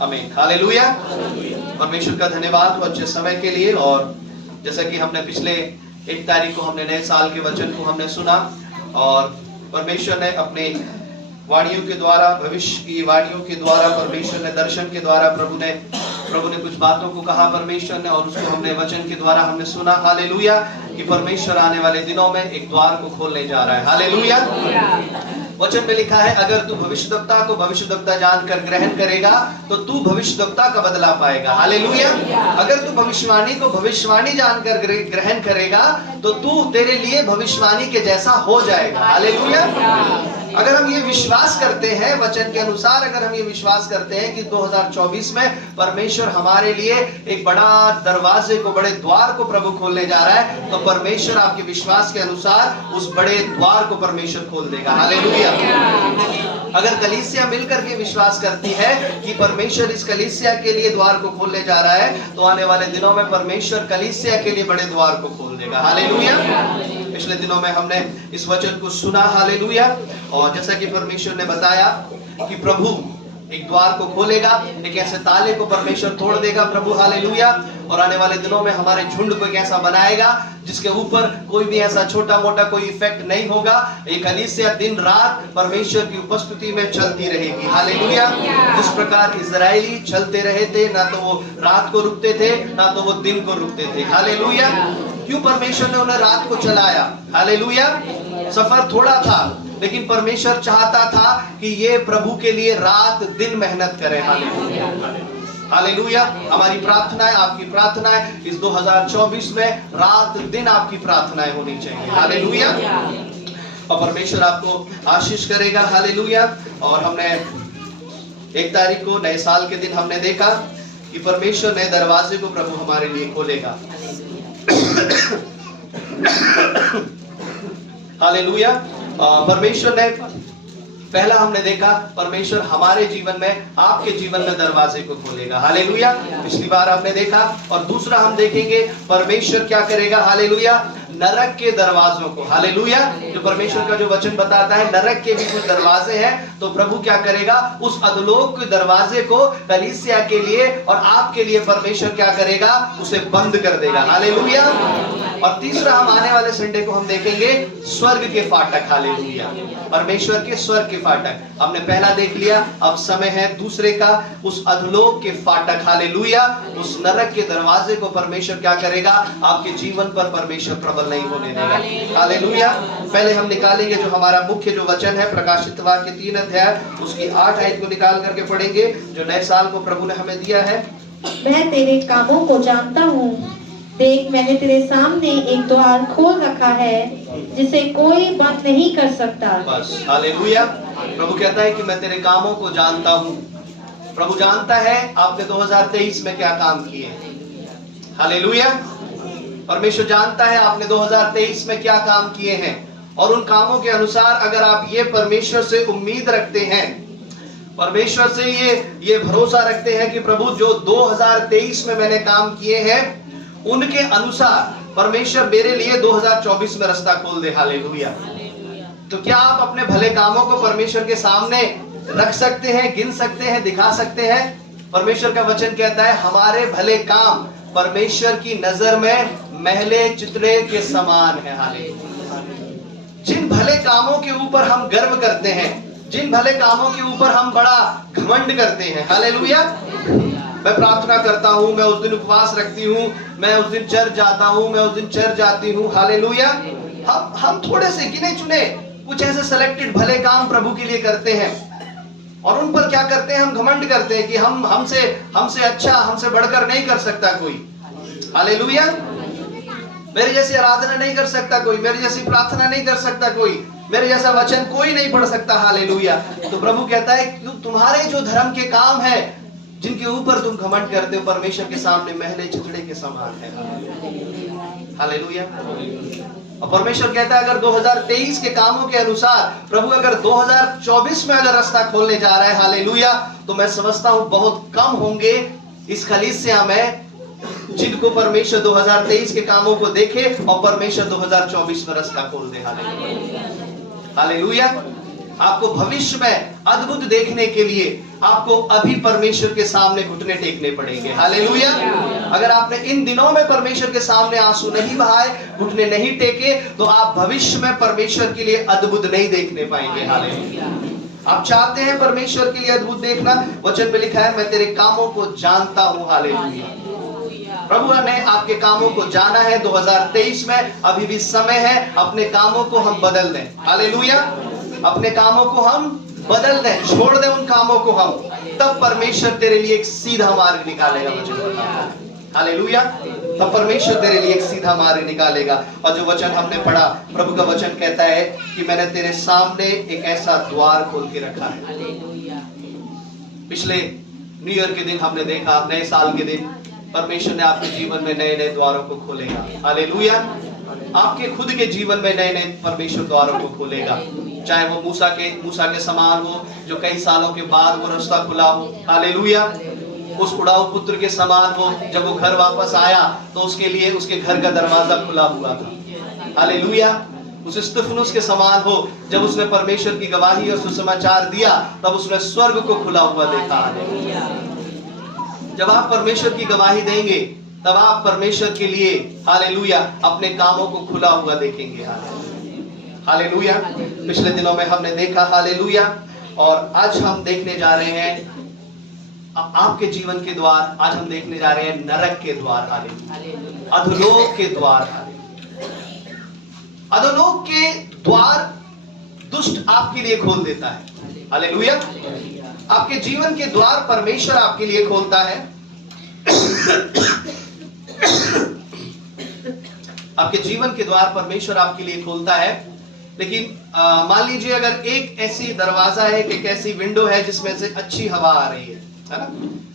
आमीन, हालेलुया। परमेश्वर का धन्यवाद हो अच्छे समय के लिए। और जैसा कि हमने पिछले 1 तारीख को हमने नए साल के वचन को हमने सुना और परमेश्वर ने अपने वाणियों के द्वारा, भविष्य की वाणियों के द्वारा, परमेश्वर ने दर्शन के द्वारा, प्रभु ने कुछ बातों को कहा परमेश्वर ने, और उसको हमने वचन के द्वारा हमने सुना, हालेलुया, कि परमेश्वर आने वाले दिनों में एक द्वार को खोलने जा रहा है, हालेलुया। वचन में लिखा है, अगर तू भविष्यद्वक्ता को भविष्यद्वक्ता जानकर ग्रहण करेगा तो तू भविष्यद्वक्ता का बदला पाएगा, हालेलुया। अगर तू भविष्यवाणी को भविष्यवाणी जानकर ग्रहण करेगा तो तू तेरे लिए भविष्यवाणी के जैसा हो जाएगा, हालेलुया। अगर हम ये विश्वास करते हैं वचन के अनुसार, अगर हम ये विश्वास करते हैं कि 2024 में परमेश्वर हमारे लिए एक बड़ा दरवाजे को, बड़े द्वार को प्रभु खोलने जा रहा है, तो परमेश्वर आपके विश्वास के अनुसार उस बड़े द्वार को परमेश्वर खोल देगा, हालेलुया। अगर कलीसिया मिलकर के विश्वास करती है कि परमेश्वर इस कलीसिया के लिए द्वार को खोलने जा रहा है, तो आने वाले दिनों में परमेश्वर कलीसिया के लिए बड़े द्वार को खोल देगा, हालेलुया। पिछले दिनों में हमने इस वचन को सुना, हालेलुया। और जैसा कि परमेश्वर ने बताया कि प्रभु एक द्वार को खोलेगा, एक ऐसे ताले को परमेश्वर तोड़ देगा प्रभु, हालेलुया। और आने वाले दिनों में हमारे झुंड को एक ऐसा बनाएगा जिसके ऊपर कोई भी ऐसा छोटा मोटा कोई इफेक्ट नहीं होगा। एक कलीसिया दिन रात परमेश्वर की उपस्थिति में चलती रहेगी, हालेलुया। जिस प्रकार इजरायली चलते रहे थे, ना तो वो रात को रुकते थे ना तो वो दिन को रुकते थे, हालेलुया। क्यों परमेश्वर ने उन्हें रात को चलाया, हालेलुया। सफर थोड़ा था लेकिन परमेश्वर चाहता था कि ये प्रभु के लिए रात दिन मेहनत करें, हालेलुया, हालेलुया। हमारी प्रार्थनाएं, आपकी प्रार्थनाएं इस 2024 में रात दिन आपकी प्रार्थनाएं होनी चाहिए, हालेलुया। और परमेश्वर आपको आशीष करेगा, हालेलुया। और हमने 1 तारीख को नए साल के दिन हमने देखा कि परमेश्वर नए दरवाजे को प्रभु हमारे लिए खोलेगा, हालेलुया। परमेश्वर ने पहला हमने देखा परमेश्वर हमारे जीवन में, आपके जीवन में दरवाजे को खोलेगा, हालेलुया। पिछली बार हमने देखा। और दूसरा हम देखेंगे परमेश्वर क्या करेगा, हालेलुया, नरक के दरवाजों को, हालेलुया। जो परमेश्वर का जो वचन बताता है नरक के भी कुछ दरवाजे हैं, तो प्रभु क्या करेगा, उस अधोलोक के दरवाजे को कलीसिया के लिए और आपके लिए परमेश्वर क्या करेगा, उसे बंद कर देगा, हालेलुया। और तीसरा हम आने वाले संडे को हम देखेंगे स्वर्ग के फाटक, हालेलुया, परमेश्वर के स्वर्ग के फाटक। हमने पहला देख लिया, अब समय है दूसरे का, उस अधोलोक के फाटक, हालेलुया। उस नरक के दरवाजे को परमेश्वर क्या करेगा, आपके जीवन पर परमेश्वर प्रबल नहीं होने देगा, हालेलुया। पहले हम निकालेंगे जो हमारा मुख्य जो वचन है, प्रकाशित वाक्य 3 अध्याय उसकी 8 आयत को निकाल करके पढ़ेंगे, जो नए साल को प्रभु ने हमें दिया है। मैं तेरे कामों को जानता हूँ, देख मैंने तेरे सामने एक द्वार खोल रखा है जिसे कोई बंद नहीं कर सकता। बस, हालेलुया। प्रभु कहता है कि मैं तेरे कामों को जानता हूँ। प्रभु जानता है आपने 2023 में क्या काम किए, हालेलुया। परमेश्वर जानता है आपने 2023 में क्या काम किए हैं, और उन कामों के अनुसार अगर आप ये परमेश्वर से उम्मीद रखते हैं, परमेश्वर से ये भरोसा रखते हैं कि प्रभु जो 2023 में मैंने काम किए हैं उनके अनुसार परमेश्वर मेरे लिए 2024 में रास्ता खोल दे, हालेलुया। तो क्या आप अपने भले कामों को परमेश्वर के सामने रख सकते हैं, गिन सकते हैं, दिखा सकते हैं? परमेश्वर का वचन कहता है हमारे भले काम परमेश्वर की नजर में मैले चितड़े के समान है, हालेलुया। जिन भले कामों के ऊपर हम गर्व करते हैं, जिन भले कामों के ऊपर हम बड़ा घमंड करते हैं, हालेलुया। मैं प्रार्थना करता हूँ, मैं उस दिन उपवास रखती हूँ, मैं उस दिन चर्च जाता हूँ, मैं उस दिन चर्च जाती हूँ, हालेलुया। हम थोड़े से गिने चुने कुछ ऐसे सेलेक्टेड भले काम प्रभु के लिए करते हैं, और उन पर क्या करते हैं, हम घमंड करते हैं कि हमसे अच्छा, हमसे बढ़कर नहीं कर सकता कोई, हालेलुया। मेरे जैसी आराधना नहीं कर सकता कोई, मेरे जैसी प्रार्थना नहीं कर सकता कोई, मेरे जैसा वचन कोई नहीं पढ़ सकता, हालेलुया। तो प्रभु कहता है तुम्हारे जो धर्म के काम है, जिनके ऊपर तुम घमंड करते हो, परमेश्वर के सामने मैले चितड़े के समान है, हालेलुया। और परमेश्वर कहता है अगर 2023 के कामों के अनुसार प्रभु अगर 2024 में अगर रास्ता खोलने जा रहा है, हालेलुया, तो मैं समझता हूं बहुत कम होंगे इस कलीसिया में जिनको परमेश्वर 2023 के कामों को देखे और परमेश्वर 2024 में रास्ता खोल दे, हालेलुया, हालेलुया। आपको भविष्य में अद्भुत देखने के लिए आपको अभी परमेश्वर के सामने घुटने टेकने पड़ेंगे। हालेलुया। अगर आपने इन दिनों में परमेश्वर के सामने आंसू नहीं बहाए, घुटने नहीं टेके, तो आप भविष्य में परमेश्वर के लिए अद्भुत नहीं देखने पाएंगे। हालेलुया। आप चाहते हैं परमेश्वर के लिए अद्भुत देखना, वचन में लिखा है मैं तेरे कामों को जानता हूं। हालेलुया। प्रभु ने आपके कामों को जाना है। 2023 में अभी भी समय है, अपने कामों को हम बदल दें। हालेलुया। अपने कामों को हम बदल दें, छोड़ दें उन कामों को हम, तब परमेश्वर तेरे लिए एक सीधा मार्ग निकालेगा। वचन हालेलुया। तब परमेश्वर तेरे लिए एक सीधा मार्ग निकालेगा। और जो वचन हमने पढ़ा, प्रभु का वचन कहता है कि मैंने तेरे सामने एक ऐसा द्वार खोल के रखा है। पिछले न्यू ईयर के दिन हमने देखा, नए साल के दिन परमेश्वर ने आपके जीवन में नए नए द्वारों को खोलेगा। हालेलुया। आपके खुद के जीवन में नए नए परमेश्वर द्वारों को खोलेगा। चाहे वो मूसा के समान हो, जो कई सालों के बाद वो रास्ता खुला हो। हालेलुया। उस उड़ाऊ पुत्र के समान हो, जब वो घर वापस आया तो उसके लिए उसके घर का दरवाजा खुला हुआ था। हालेलुया। उस स्तिफनुस के समान हो, जब उसने परमेश्वर की गवाही और सुसमाचार दिया, तब उसने स्वर्ग को खुला हुआ देखा। जब आप परमेश्वर की गवाही देंगे, तब आप परमेश्वर के लिए हालेलुया अपने कामों को खुला हुआ देखेंगे। हालेलुया। पिछले दिनों में हमने देखा हालेलुया, और आज हम देखने जा रहे हैं आपके जीवन के द्वार। आज हम देखने जा रहे हैं नरक के द्वार। हालेलुया। अधोलोक के द्वार। अधोलोक के द्वार दुष्ट आपके लिए खोल देता है। हालेलुया। आपके जीवन के द्वार परमेश्वर आपके लिए खोलता है। आपके जीवन के द्वार परमेश्वर आपके लिए खोलता है। लेकिन मान लीजिए अगर एक ऐसी दरवाजा है, एक ऐसी विंडो है जिसमें से अच्छी हवा आ रही है ना,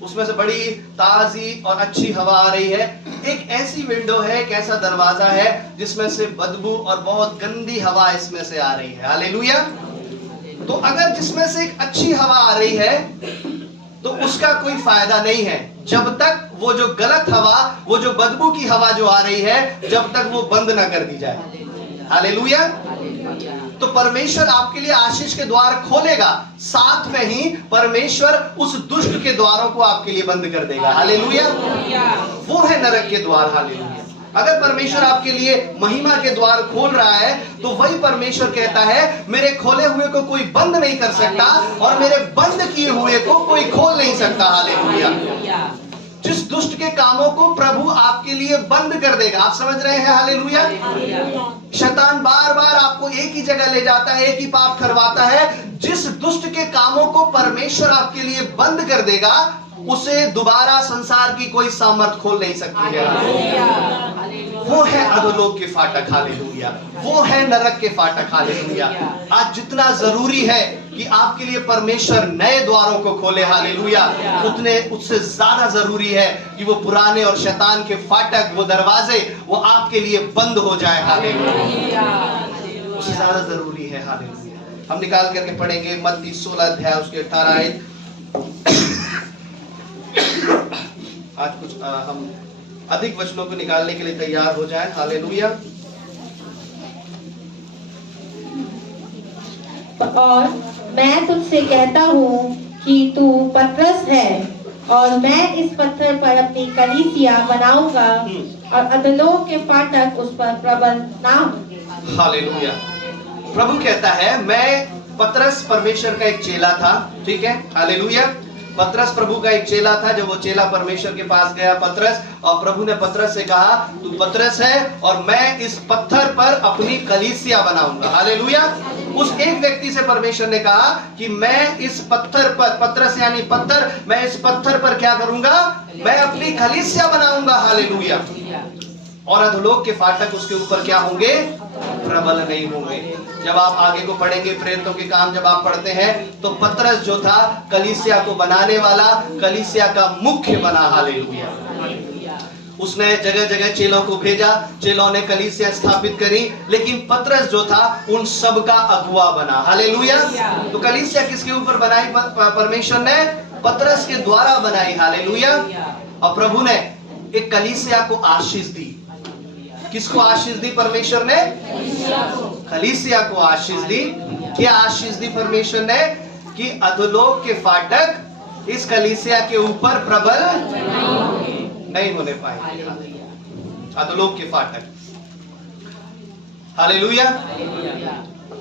उसमें से बड़ी ताजी और अच्छी हवा आ रही है। एक ऐसी विंडो है, एक ऐसा दरवाजा है जिसमें से बदबू और बहुत गंदी हवा इसमें से आ रही है। हालेलुया। तो अगर जिसमें से एक अच्छी हवा आ रही है तो उसका कोई फायदा नहीं है, जब तक वो जो गलत हवा, वो जो बदबू की हवा जो आ रही है, जब तक वो बंद ना कर दी जाए। हालेलुया। तो परमेश्वर आपके लिए आशीष के द्वार खोलेगा, साथ में ही परमेश्वर उस दुष्ट के द्वारों को आपके लिए बंद कर देगा। हालेलुया। वो है नरक के द्वार। हालेलुया। अगर परमेश्वर आपके लिए महिमा के द्वार खोल रहा है, तो वही परमेश्वर कहता है मेरे खोले हुए को कोई बंद नहीं कर सकता और मेरे बंद किए हुए को कोई खोल नहीं सकता। हालेलुया। जिस दुष्ट के कामों को प्रभु आपके लिए बंद कर देगा, आप समझ रहे हैं। हालेलुया। शैतान बार बार आपको एक ही जगह ले जाता है, एक ही पाप करवाता है। जिस दुष्ट के कामों को परमेश्वर आपके लिए बंद कर देगा, उसे दोबारा संसार की कोई सामर्थ खोल नहीं सकती है। वो है अधोलोक के फाटक। हालेलुया। वो है नरक के फाटक। हालेलुया। आज जितना जरूरी है कि आपके लिए परमेश्वर नए द्वारों को खोले, हालेलुया, उतने उससे ज्यादा जरूरी है कि वो पुराने और शैतान के फाटक, वो दरवाजे, वो आपके लिए बंद हो जाए। हालेलुया। उससे ज्यादा जरूरी है। हालेलुया। हम निकाल करके पढ़ेंगे मत्ती 16 अध्याय उसके 18 आयत। आज कुछ हम अधिक वचनों को निकालने के लिए तैयार हो जाएं। हालेलुया। और मैं तुमसे कहता हूँ कि तू पतरस है, और मैं इस पत्थर पर अपनी कलीसिया बनाऊंगा, और अधोलोक के फाटक उस पर प्रबल ना होंगे। हालेलुया। प्रभु कहता है, मैं पतरस परमेश्वर का एक चेला था। ठीक है। हालेलुया। पतरस प्रभु का एक चेला था। जब वो चेला परमेश्वर के पास गया पतरस, और प्रभु ने पतरस से कहा तू पतरस है और मैं इस पत्थर पर अपनी कलीसिया बनाऊंगा। हालेलुया। उस एक व्यक्ति से परमेश्वर ने कहा कि मैं इस पत्थर पर, पतरस यानी पत्थर, मैं इस पत्थर पर क्या करूंगा, मैं अपनी कलीसिया बनाऊंगा। हालेलुया। और अधोलोक के फाटक उसके ऊपर क्या होंगे, प्रबल नहीं होंगे। जब आप आगे को पढ़ेंगे, प्रेरितों के काम जब आप पढ़ते हैं, तो पतरस जो था कलीसिया को बनाने वाला, कलीसिया का मुख्य बना। हालेलुया। उसने जगह जगह चेलों को भेजा, चेलों ने कलीसिया स्थापित करी, लेकिन पतरस जो था उन सब का अगुवा बना। हालेलुया। तो कलीसिया किसके ऊपर बनाई? परमेश्वर ने पतरस के द्वारा बनाई। हालेलुया। और प्रभु ने एक कलीसिया को आशीष दी। किसको आशीष दी? परमेश्वर ने कलीसिया को आशीष दी। क्या आशीष दी परमेश्वर ने कि अधोलोक के फाटक इस कलीसिया के ऊपर प्रबल नहीं होने पाएंगे। अधोलोक के फाटक, हालेलुया।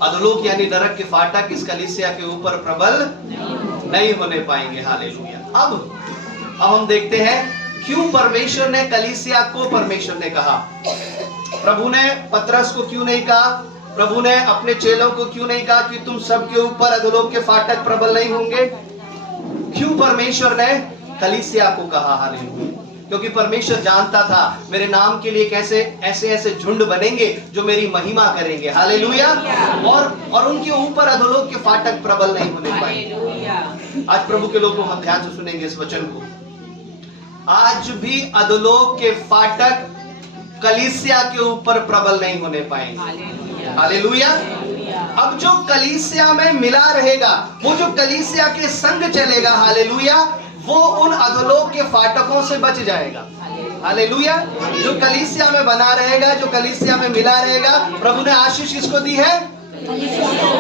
अधोलोक यानी नरक के फाटक इस कलीसिया के ऊपर प्रबल नहीं होने पाएंगे। हालेलुया। अब हम देखते हैं क्यों परमेश्वर ने कलीसिया को परमेश्वर ने कहा। प्रभु ने पतरस को क्यों नहीं कहा, प्रभु ने अपने चेलों को क्यों नहीं कहा कि तुम सबके ऊपर अधोलोक के फाटक प्रबल नहीं होंगे। क्यों परमेश्वर ने कलीसिया को कहा। हालेलुया। क्योंकि परमेश्वर जानता था मेरे नाम के लिए कैसे ऐसे झुंड बनेंगे जो मेरी महिमा करेंगे। हालेलुया। और उनके ऊपर अधोलोक के फाटक प्रबल नहीं होने पाएंगे। आज प्रभु के लोगों हम ध्यान से सुनेंगे इस वचन को। आज भी अधोलोक के फाटक कलीसिया के ऊपर प्रबल नहीं होने पाएंगे। हालेलुया। अब जो कलीसिया में मिला रहेगा, वो जो कलीसिया के संग चलेगा, हालेलुया, वो उन अधोलोक के फाटकों से बच जाएगा। हालेलुया। जो कलीसिया में बना रहेगा, जो कलीसिया में मिला रहेगा, प्रभु ने आशीष किसको दी है?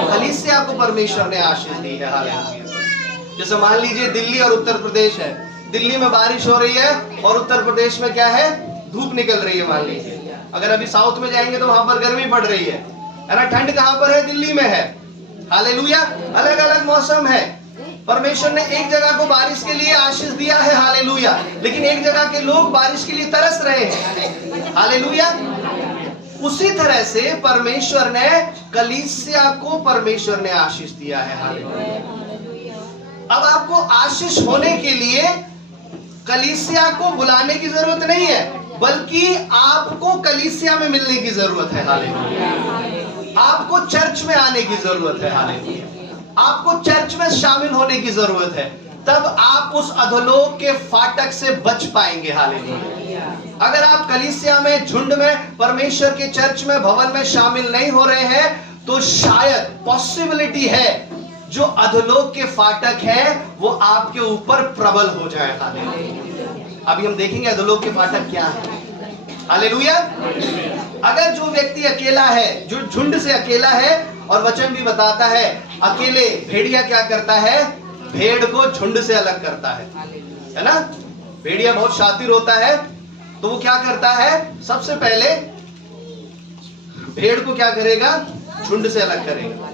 कलीसिया को परमेश्वर ने आशीष दी है। हालेलुया। जैसे मान लीजिए दिल्ली और उत्तर प्रदेश है, दिल्ली में बारिश हो रही है और उत्तर प्रदेश में क्या है? धूप निकल रही है। मान लीजिए अगर अभी साउथ में जाएंगे तो वहां पर गर्मी पड़ रही है ना। ठंड कहां पर है? दिल्ली में है। हालेलुया। अलग अलग मौसम है। परमेश्वर ने एक जगह को बारिश के लिए आशीष दिया है। हालेलुया। लेकिन एक जगह के लोग बारिश के लिए तरस रहे हैं। हालेलुया। उसी तरह से परमेश्वर ने कलीसिया को परमेश्वर ने आशीष दिया है। हालेलुया। अब आपको आशीष होने के लिए कलीसिया को बुलाने की जरूरत नहीं है, बल्कि आपको कलीसिया में मिलने की जरूरत है। हालेलुया। आपको चर्च में आने की जरूरत है। हालेलुया। आपको चर्च में शामिल होने की जरूरत है, तब आप उस अधोलोक के फाटक से बच पाएंगे। हालेलुया। अगर आप कलीसिया में, झुंड में, परमेश्वर के चर्च में, भवन में शामिल नहीं हो रहे हैं, तो शायद पॉसिबिलिटी है जो अधोलोक के फाटक है वो आपके ऊपर प्रबल हो जाए। हालेलुया। अभी हम देखेंगे अधोलोक के फाटक क्या है। हालेलुया। अगर जो व्यक्ति अकेला है, जो झुंड से अकेला है, और वचन भी बताता है अकेले भेड़िया क्या करता है? भेड़ को झुंड से अलग करता है ना। भेड़िया बहुत शातिर होता है, तो वो क्या करता है? सबसे पहले भेड़ को क्या करेगा? झुंड से अलग करेगा।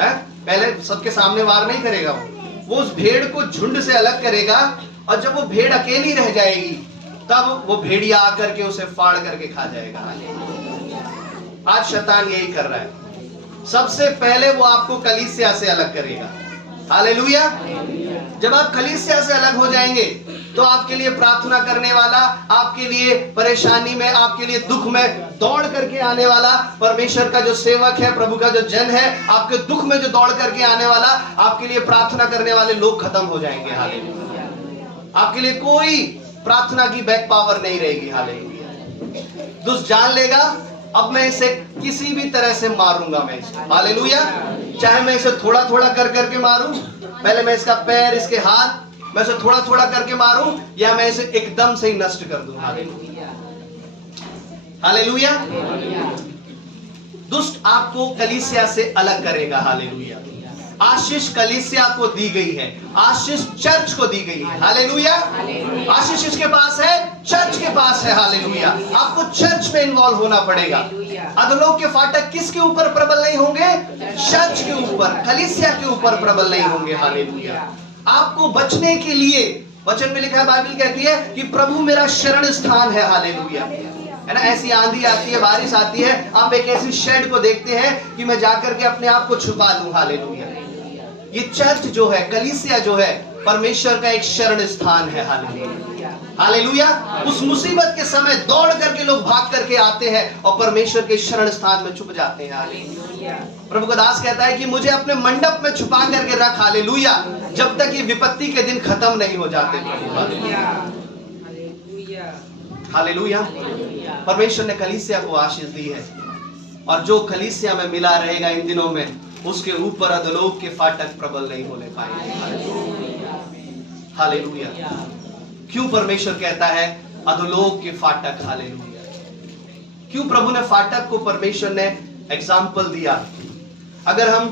है? पहले सबके सामने वार नहीं करेगा, वो उस भेड़ को झुंड से अलग करेगा, और जब वो भेड़ अकेली रह जाएगी तब वो भेड़िया आकर के उसे फाड़ करके खा जाएगा। आज शैतान यही कर रहा है। सबसे पहले वो आपको कलीसिया से अलग करेगा। हालेलुया। जब आप कलीसिया से अलग हो जाएंगे तो आपके लिए प्रार्थना करने वाला, आपके लिए परेशानी में, आपके लिए दुख में दौड़ करके आने वाला परमेश्वर का जो सेवक है, प्रभु का जो जन है, आपके दुख में जो दौड़ करके आने वाला, आपके लिए प्रार्थना करने वाले लोग खत्म हो जाएंगे। हालेलुया। आपके लिए कोई प्रार्थना की बैक पावर नहीं रहेगी। हालेलुया। दुष्ट जान लेगा अब मैं इसे किसी भी तरह से मारूंगा मैं इसे। हालेलुया। चाहे मैं इसे थोड़ा थोड़ा कर करके मारूं, पहले मैं इसका पैर, इसके हाथ, मैं इसे थोड़ा थोड़ा करके मारूं, या मैं इसे एकदम से ही नष्ट कर दूं। हालेलुया। हालेलुया। दुष्ट आपको कलीसिया से अलग करेगा। हालेलुया। आशीष कलीसिया को दी गई है, आशीष चर्च को दी गई है। हालेलुया। आशीष इसके पास है, चर्च के पास है। हालेलुया। आपको चर्च में इन्वॉल्व होना पड़ेगा। अधोलोक के फाटक किसके ऊपर प्रबल नहीं होंगे? चर्च के ऊपर, कलीसिया के ऊपर प्रबल नहीं होंगे। हालेलुया। आपको बचने के लिए वचन में लिखा है, बाइबल कहती है कि प्रभु मेरा शरण स्थान है। हालेलुया। है ना। ऐसी आंधी आती है, बारिश आती है, आप एक ऐसी शेड को देखते हैं कि मैं जाकर के अपने आप को छुपा लूं। हालेलुया। ये चर्च जो है, कलीसिया जो है, परमेश्वर का एक शरण स्थान है। हालेलुया। हालेलुया। उस मुसीबत के समय दौड़ करके लोग भाग करके आते हैं और परमेश्वर के शरण स्थान में छुप जाते हैं। हालेलुया। प्रभु का दास कहता है कि मुझे अपने मंडप में छुपा करके रख। हालेलुया। जब तक ये विपत्ति के दिन खत्म नहीं हो जाते। हालेलुया। परमेश्वर ने कलीसिया को आशीष दी है, और जो कलीसिया में मिला रहेगा इन दिनों में, उसके ऊपर अधोलोक के फाटक प्रबल नहीं होने पाएंगे। हालेलुया। क्यों परमेश्वर कहता है अधोलोक के फाटक? हालेलुया। क्यों प्रभु ने फाटक को, परमेश्वर ने एग्जाम्पल दिया? अगर हम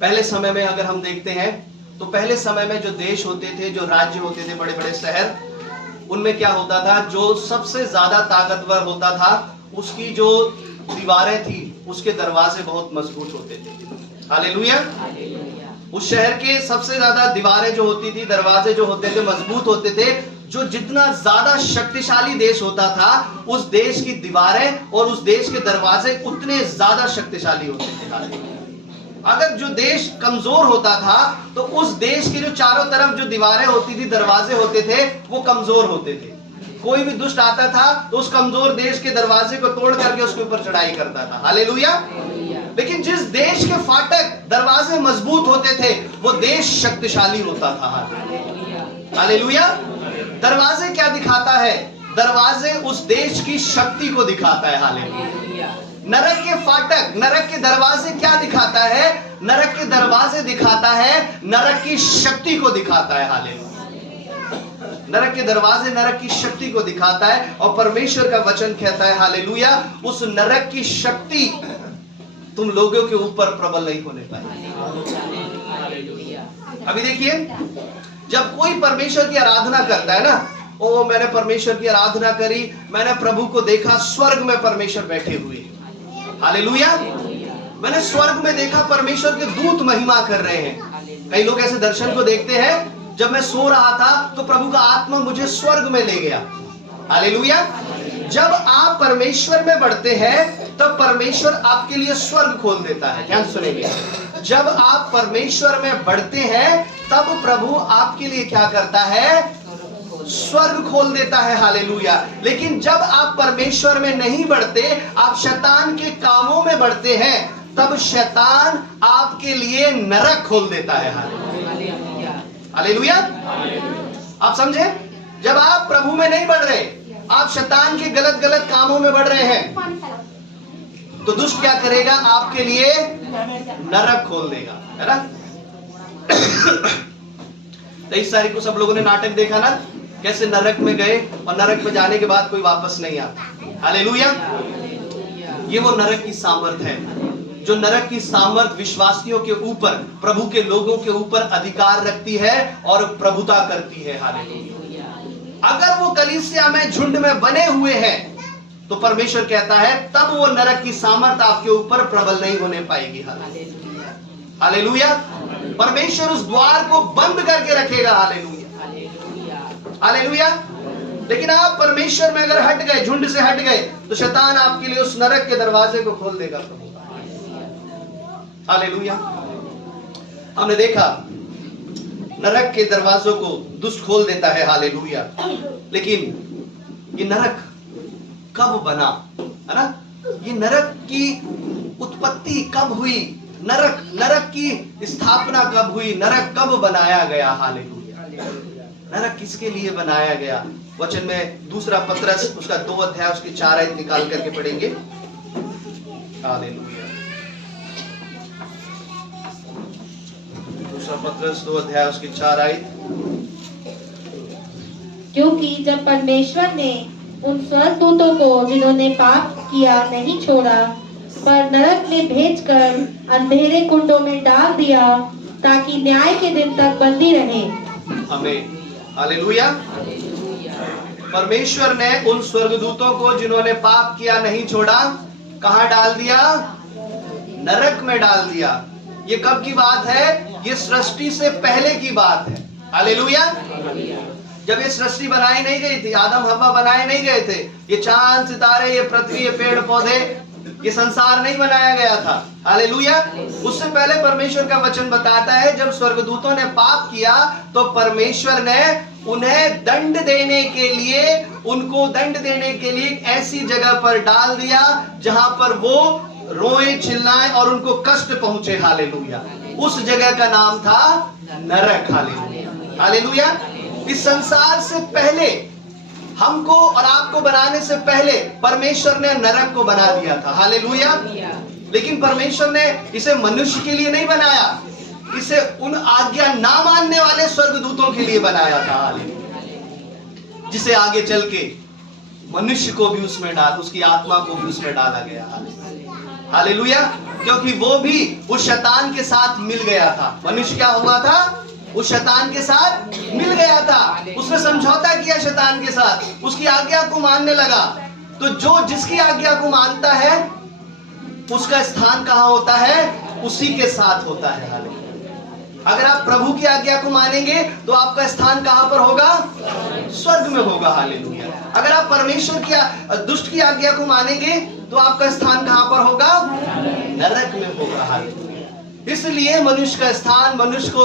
पहले समय में अगर हम देखते हैं तो पहले समय में जो देश होते थे, जो राज्य होते थे, बड़े बड़े शहर, उनमें क्या होता था, जो सबसे ज्यादा ताकतवर होता था उसकी जो दीवारें थी उसके दरवाजे बहुत मजबूत होते थे। हालेलुया। उस शहर के सबसे ज्यादा दीवारें जो होती थी, दरवाजे जो होते थे मजबूत होते थे। जो जितना ज्यादा शक्तिशाली देश होता था उस देश की दीवारें और उस देश के दरवाजे उतने ज्यादा शक्तिशाली होते थे। अगर जो देश कमजोर होता था तो उस देश के जो चारों तरफ जो दीवारें होती थी, दरवाजे होते थे, वो कमजोर होते थे। कोई भी दुष्ट आता था तो उस कमजोर देश के दरवाजे को तोड़ करके उसके ऊपर चढ़ाई करता था। हालेलुया। लेकिन जिस देश के फाटक दरवाजे मजबूत होते थे वो देश शक्तिशाली होता था। हालेलुया। दरवाजे क्या दिखाता है? दरवाजे उस देश की शक्ति को दिखाता है। हालेलुया। नरक के फाटक, नरक के दरवाजे क्या दिखाता है? नरक के दरवाजे दिखाता है नरक की शक्ति को दिखाता है। हालेलुया। नरक के दरवाजे नरक की शक्ति को दिखाता है और परमेश्वर का वचन कहता है हालेलुया, उस नरक की शक्ति तुम लोगों के ऊपर प्रबल नहीं होने पाएगी। अभी देखिए, जब कोई परमेश्वर की आराधना करता है ना, ओ मैंने परमेश्वर की आराधना करी, मैंने प्रभु को देखा, स्वर्ग में परमेश्वर बैठे हुए। हालेलुया। मैंने स्वर्ग में देखा परमेश्वर के दूत महिमा कर रहे हैं। कई लोग ऐसे दर्शन को देखते हैं, जब मैं सो रहा था तो प्रभु का आत्मा मुझे स्वर्ग में ले गया। हालेलुया। जब आप परमेश्वर में बढ़ते हैं तब परमेश्वर आपके लिए स्वर्ग खोल देता है। ध्यान सुनेंगे, जब आप परमेश्वर में बढ़ते हैं तब प्रभु आपके लिए क्या करता है? स्वर्ग खोल देता है। हालेलुया। लेकिन जब आप परमेश्वर में नहीं बढ़ते, आप शैतान के कामों में बढ़ते हैं, तब शैतान आपके लिए नरक खोल देता है। हालेलुया। आप समझे? जब आप प्रभु में नहीं बढ़ रहे, आप शैतान के गलत गलत कामों में बढ़ रहे हैं, तो दुष्ट क्या करेगा? आपके लिए नरक खोल देगा, है ना? 23 तारीख को सब लोगों ने नाटक देखा ना, कैसे नरक में गए और नरक में जाने के बाद कोई वापस नहीं आता। हालेलुया। ये वो नरक की सामर्थ है, जो नरक की सामर्थ विश्वासियों के ऊपर, प्रभु के लोगों के ऊपर अधिकार रखती है और प्रभुता करती है। हालेलुया। अगर वो कलीसिया में झुंड में बने हुए हैं तो परमेश्वर कहता है तब वो नरक की सामर्थ आपके ऊपर प्रबल नहीं होने पाएगी। हालेलुया। परमेश्वर उस द्वार को बंद करके रखेगा। हालेलुया। हालेलुया। लेकिन आप परमेश्वर में अगर हट गए, झुंड से हट गए, तो शैतान आपके लिए उस नरक के दरवाजे को खोल देगा। हालेलुया। हमने देखा नरक के दरवाजों को दुष्ट खोल देता है। हालेलुया। लेकिन ये नरक कब बना, है ना? ये नरक की उत्पत्ति कब हुई? नरक की स्थापना कब हुई? नरक कब बनाया गया? हालेलुया। नरक किसके लिए बनाया गया? वचन में दूसरा पतरस उसका 2 अध्याय उसकी 4 आयत निकाल करके पढ़ेंगे। हालेलुया। दूसरा पतरस 2 अध्याय उसकी 4 आयत। क्योंकि जब परमेश्वर ने उन स्वर्गदूतों को जिन्होंने पाप किया नहीं छोड़ा, पर नरक में भेजकर अंधेरे कुंडों में डाल दिया, ताकि न्याय के दिन तक बंदी रहे। आमीन। हालेलुया। परमेश्वर ने उन स्वर्गदूतों को जिन्होंने पाप किया नहीं छोड़ा, कहां डाल दिया? नरक में डाल दिया। ये कब की बात है? ये सृष्टि से पहले की बात है। हालेलुया। जब ये सृष्टि बनाई नहीं गई थी, आदम हव्वा बनाए नहीं गए थे, ये चांद सितारे, ये पृथ्वी, ये पेड़ पौधे, ये संसार नहीं बनाया गया था। हालेलुया। उससे पहले परमेश्वर का वचन बताता है जब स्वर्गदूतों ने पाप किया तो परमेश्वर ने उन्हें दंड देने के लिए, उनको दंड देने के लिए एक ऐसी जगह पर डाल दिया जहां पर वो रोए, चिल्लाएं और उनको कष्ट पहुंचे। हालेलुया। उस जगह का नाम था नरक। हालेलुया। हालेलुया। इस संसार से पहले, हमको और आपको बनाने से पहले परमेश्वर ने नरक को बना दिया था। हालेलुया। लेकिन परमेश्वर ने इसे मनुष्य के लिए नहीं बनाया, इसे उन आज्ञा ना मानने वाले स्वर्गदूतों के लिए बनाया था। हालेलुया। जिसे आगे चल के मनुष्य को भी उसमें डाल, उसकी आत्मा को भी उसमें डाला गया। हालेलुया। हालेलुया। क्योंकि वो भी उस शैतान के साथ मिल गया था। मनुष्य क्या हुआ था? उस शैतान के साथ मिल गया था। उसने समझौता किया शैतान के साथ, उसकी आज्ञा को मानने लगा। तो जो जिसकी आज्ञा को मानता है उसका स्थान कहाँ होता है? उसी के साथ होता है। हालेलुया। अगर आप प्रभु की आज्ञा को मानेंगे तो आपका स्थान कहां पर होगा? स्वर्ग में होगा। हालेलुया। अगर आप परमेश्वर की दुष्ट की आज्ञा को मानेंगे तो आपका स्थान कहां पर होगा? नरक में होगा। हालेलुया। इसलिए मनुष्य का स्थान, मनुष्य को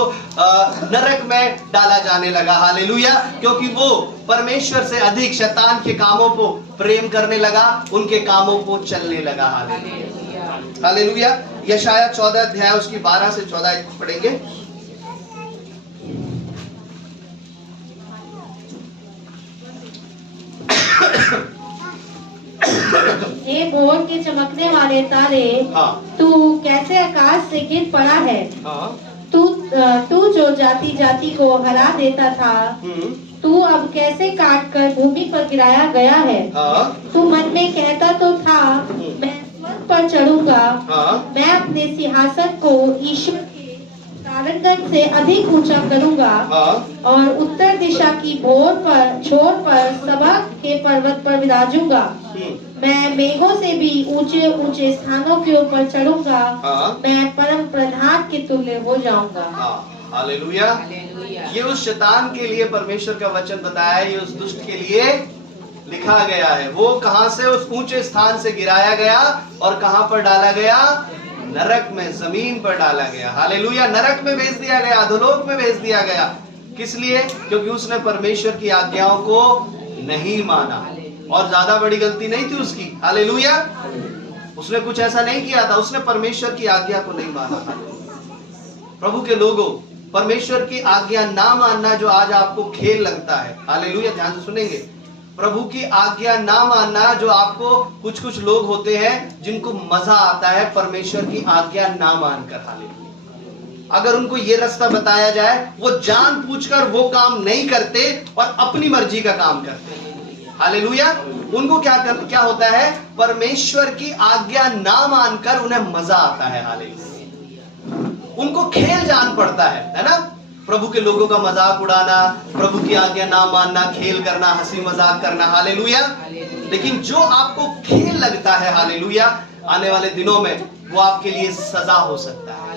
नरक में डाला जाने लगा। हालेलुया। क्योंकि वो परमेश्वर से अधिक शैतान के कामों को प्रेम करने लगा, उनके कामों को चलने लगा। हालेलुया। हालेलुया। यशाया 14 अध्याय उसकी 12 से 14 पढ़ेंगे। हे भोर के चमकने वाले तारे, हाँ। तू कैसे आकाश से गिर पड़ा है। हाँ। तू जो जाति जाति को हरा देता था, तू अब कैसे काट कर भूमि पर गिराया गया है। हाँ। तू मन में कहता तो था, मैं स्वर्ग पर चढ़ूंगा। हाँ। मैं अपने सिंहासन को ईश्वर के तारंगन से अधिक ऊंचा करूंगा। हाँ। और उत्तर दिशा की छोर पर सभा के पर्वत पर विराजूंगा। मैं मेघों से भी ऊंचे ऊंचे स्थानों के ऊपर चढ़ूंगा। हाँ। मैं परम प्रधान के तुल्य हो जाऊंगा। हालेलुया। ये उस शैतान के लिए परमेश्वर का वचन बताया है, ये उस दुष्ट के लिए लिखा गया है। वो कहां से उस ऊंचे स्थान से गिराया गया और कहां पर डाला गया? नरक में, जमीन पर डाला गया। हालेलुया। नरक में भेज दिया गया, अधोलोक में भेज दिया गया। किस लिए? क्योंकि उसने परमेश्वर की आज्ञाओं को नहीं माना। और ज्यादा बड़ी गलती नहीं थी उसकी। हालेलुया। उसने कुछ ऐसा नहीं किया था, उसने परमेश्वर की आज्ञा को नहीं माना था। प्रभु के लोगों, परमेश्वर की आज्ञा ना मानना जो आज आपको खेल लगता है, हालेलुया, ध्यान से सुनेंगे। प्रभु की आज्ञा ना मानना जो आपको, कुछ लोग होते हैं जिनको मजा आता है परमेश्वर की आज्ञा ना मानकर। हालेलुया। अगर उनको ये रास्ता बताया जाए, वो जानबूझकर वो काम नहीं करते और अपनी मर्जी का काम करते हैं। हालेलुया। उनको क्या होता है? परमेश्वर की आज्ञा ना मानकर उन्हें मजा आता है। हालेलुया। उनको खेल जान पड़ता है ना? प्रभु के लोगों का मजाक उड़ाना, प्रभु की आज्ञा ना मानना, खेल करना, हंसी मजाक करना। हालेलुया। लेकिन जो आपको खेल लगता है, हालेलुया, आने वाले दिनों में वो आपके लिए सजा हो सकता है।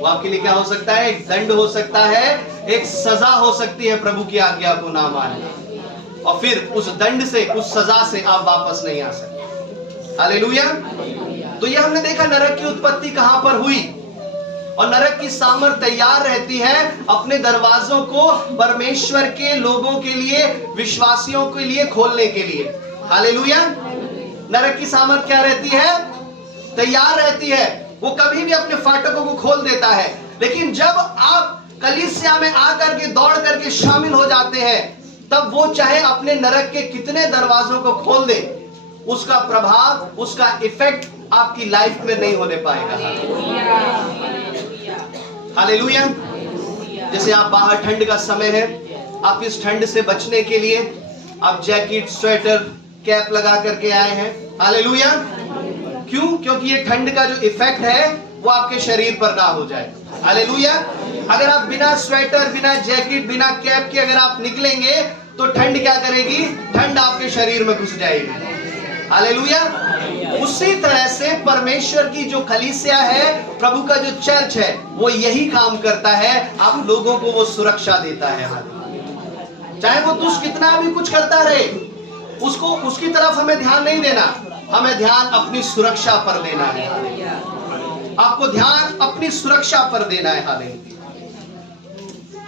वो आपके लिए क्या हो सकता है? एक दंड हो सकता है, एक सजा हो सकती है प्रभु की आज्ञा को ना मानना। और फिर उस दंड से, उस सजा से आप वापस नहीं आ सकते। हालेलुया। तो ये हमने देखा नरक की उत्पत्ति कहां पर हुई, और नरक की सामर्थ तैयार रहती है अपने दरवाजों को परमेश्वर के लोगों के लिए, विश्वासियों के लिए खोलने के लिए। हालेलुया। नरक की सामर्थ क्या रहती है? तैयार रहती है। वो कभी भी अपने फाटकों को खोल देता है। लेकिन जब आप कलीसिया में आकर के, दौड़ करके शामिल हो जाते हैं, तब वो चाहे अपने नरक के कितने दरवाजों को खोल दे, उसका प्रभाव, उसका इफेक्ट आपकी लाइफ में नहीं होने पाएगा। हालेलुया। जैसे आप बाहर, ठंड का समय है, आप इस ठंड से बचने के लिए आप जैकेट, स्वेटर, कैप लगा करके आए हैं। हालेलुया। क्यों? क्योंकि ये ठंड का जो इफेक्ट है वो आपके शरीर पर ना हो जाए। हालेलुया। अगर आप बिना स्वेटर, बिना जैकेट, बिना कैप के अगर आप निकलेंगे तो ठंड क्या करेगी? ठंड आपके शरीर में घुस जाएगी। हालेलुया। उसी तरह से परमेश्वर की जो कलीसिया है, प्रभु का जो चर्च है, वो यही काम करता है। आप लोगों को वो सुरक्षा देता है। चाहे वो दुष्ट कितना भी कुछ करता रहे, उसकी तरफ हमें ध्यान नहीं देना। हमें ध्यान अपनी सुरक्षा पर देना है। आपको ध्यान अपनी सुरक्षा पर देना है।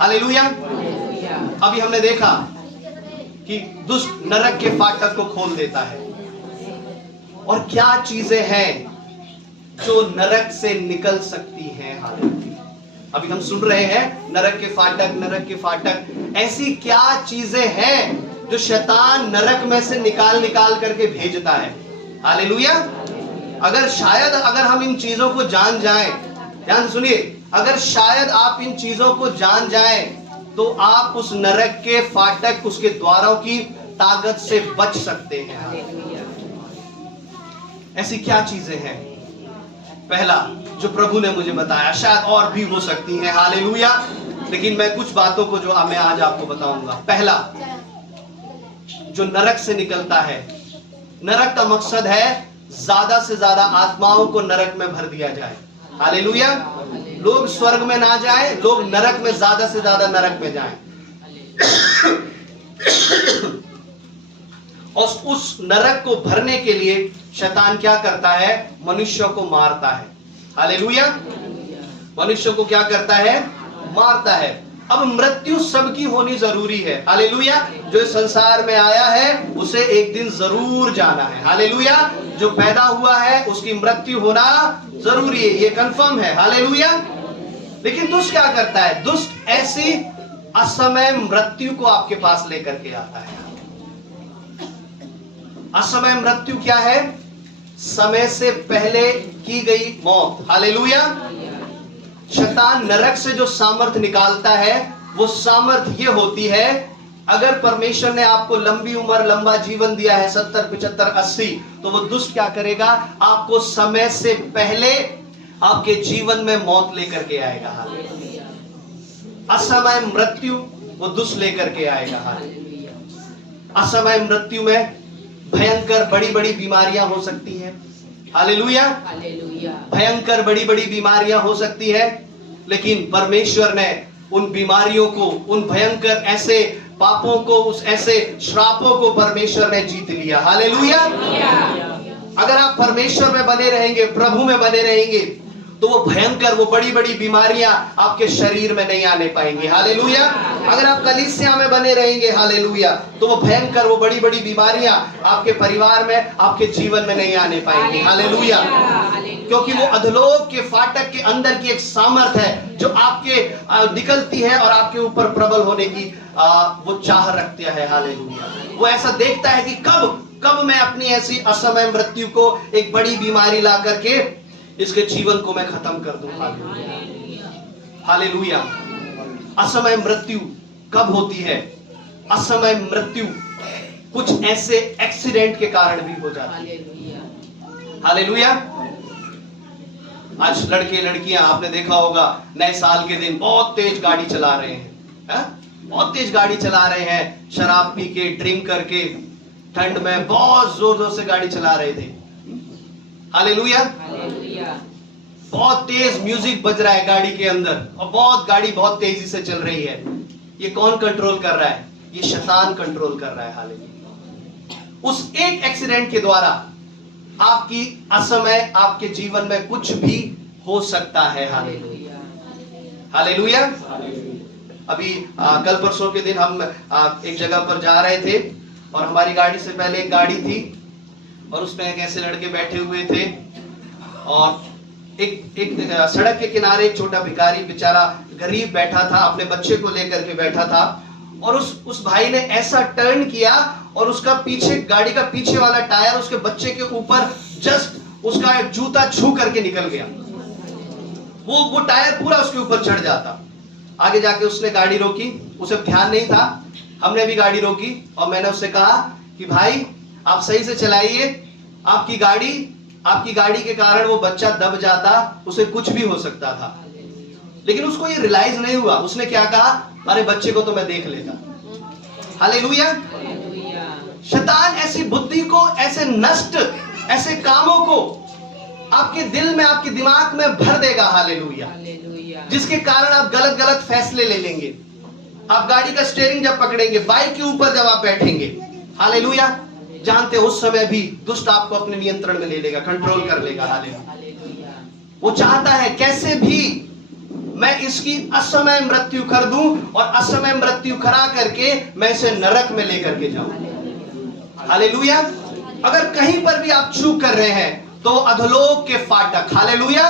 हालेलुया। अभी हमने देखा कि दुष्ट नरक के फाटक को खोल देता है। और क्या चीजें हैं जो नरक से निकल सकती हैं? हालेलुया। अभी हम सुन रहे हैं नरक के फाटक, नरक के फाटक। ऐसी क्या चीजें हैं जो शैतान नरक में से निकाल करके भेजता है? हालेलुया। अगर हम इन चीजों को जान जाएं, ध्यान सुनिए, अगर शायद आप इन चीजों को जान जाएं, तो आप उस नरक के फाटक, उसके द्वारों की ताकत से बच सकते हैं। ऐसी क्या चीजें हैं? पहला जो प्रभु ने मुझे बताया, शायद और भी हो सकती हैं, हालेलुया, लेकिन मैं कुछ बातों को जो मैं आज आपको बताऊंगा। पहला, जो नरक से निकलता है, नरक का मकसद है ज्यादा से ज्यादा आत्माओं को नरक में भर दिया जाए। हालेलुया। लोग स्वर्ग में ना जाए, लोग नरक में ज्यादा से ज्यादा नरक में जाएं। और उस नरक को भरने के लिए शैतान क्या करता है? मनुष्यों को मारता है। हालेलुया। मनुष्यों को क्या करता है? मारता है। अब मृत्यु सबकी होनी जरूरी है। हालेलुया। जो इस संसार में आया है उसे एक दिन जरूर जाना है। हालेलुया। जो पैदा हुआ है उसकी मृत्यु होना जरूरी है, ये कंफर्म है। हालेलुया। लेकिन दुष्ट क्या करता है? दुष्ट ऐसी असमय मृत्यु को आपके पास लेकर के आता है। असमय मृत्यु क्या है? समय से पहले की गई मौत। हालेलुया। शैतान नरक से जो सामर्थ निकालता है, वो सामर्थ ये होती है, अगर परमेश्वर ने आपको लंबी उम्र, लंबा जीवन दिया है 70, 75, 80, तो वो दुष्ट क्या करेगा? आपको समय से पहले आपके जीवन में मौत लेकर के आएगा। असमय मृत्यु वो दुष्ट लेकर के आएगा। असमय मृत्यु में भयंकर बड़ी बड़ी बीमारियां हो सकती हैं। हालेलुया। भयंकर बड़ी बड़ी बीमारियां हो सकती है, लेकिन परमेश्वर ने उन बीमारियों को, उन भयंकर ऐसे पापों को, उस ऐसे श्रापों को परमेश्वर ने जीत लिया। हालेलुया। अगर आप परमेश्वर में बने रहेंगे, प्रभु में बने रहेंगे, तो वो भयंकर, वो बड़ी बड़ी बीमारियां आपके शरीर में नहीं आने पाएंगी। हालेलुया। अगर आप कलीसिया में बने रहेंगे, हालेलुया, तो वो भयंकर, वो बड़ी बड़ी बीमारियां आपके परिवार में, आपके जीवन में नहीं आने पाएंगी। हालेलुया। क्योंकि वो अधोलोक के फाटक के अंदर की एक सामर्थ है जो आपके निकलती है और आपके ऊपर प्रबल होने की वो चाह रखता है। हालेलुया। वो ऐसा देखता है कि कब मैं अपनी ऐसी असमय मृत्यु को, एक बड़ी बीमारी ला करके इसके जीवन को मैं खत्म कर दूं। हालेलुया। असमय मृत्यु कब होती है? असमय मृत्यु कुछ ऐसे एक्सीडेंट के कारण भी हो जाती है। हालेलुया। आज लड़के लड़कियां, आपने देखा होगा, नए साल के दिन बहुत तेज गाड़ी चला रहे हैं, बहुत तेज गाड़ी चला रहे हैं, शराब पी के, ड्रिंक करके, ठंड में बहुत जोर जोर से गाड़ी चला रहे थे। हालेलुया। बहुत तेज म्यूजिक बज रहा है गाड़ी के अंदर और गाड़ी बहुत तेजी से चल रही है। ये कौन कंट्रोल कर रहा है? ये शैतान कंट्रोल कर रहा है। हालेलुया। उस एक एक्सीडेंट के द्वारा आपकी असमय, आपके जीवन में कुछ भी हो सकता है। हालेलुया। हालेलुया। अभी कल परसों के दिन हम एक जगह पर जा रहे थे और हमारी गाड़ी से पहले एक गाड़ी थी और उसमें एक ऐसे लड़के बैठे हुए थे और एक सड़क के किनारे एक छोटा भिखारी बेचारा गरीब बैठा था, अपने बच्चे को लेकर के बैठा था और उस भाई ने ऐसा टर्न किया और उसका पीछे, गाड़ी का पीछे वाला टायर उसके बच्चे के ऊपर जस्ट उसका जूता छू करके निकल गया। वो टायर पूरा उसके ऊपर चढ़ जाता। आगे जाके उसने गाड़ी रोकी, उसे ध्यान नहीं था, हमने भी गाड़ी रोकी और मैंने उससे कहा कि भाई आप सही से चलाइए, आपकी गाड़ी के कारण वो बच्चा दब जाता, उसे कुछ भी हो सकता था। लेकिन उसको ये रियलाइज नहीं हुआ। उसने क्या कहा? अरे बच्चे को तो मैं देख लेता। हालेलुया। शैतान ऐसी बुद्धि को, ऐसे नष्ट, ऐसे कामों को आपके दिल में, आपके दिमाग में भर देगा। हालेलुया। जिसके कारण आप गलत गलत फैसले ले लेंगे। आप गाड़ी का स्टीयरिंग जब पकड़ेंगे, बाइक के ऊपर जब आप बैठेंगे, हालेलुया, जानते उस समय भी दुष्ट आपको अपने नियंत्रण में ले लेगा, कंट्रोल कर लेगा। हालेलुया। वो चाहता है कैसे भी मैं इसकी असमय मृत्यु कर दूं और असमय मृत्यु करा करके मैं इसे नरक में लेकर के जाऊं। हालेलुया। अगर कहीं पर भी आप चूक कर रहे हैं तो अधोलोक के फाटक, हालेलुया,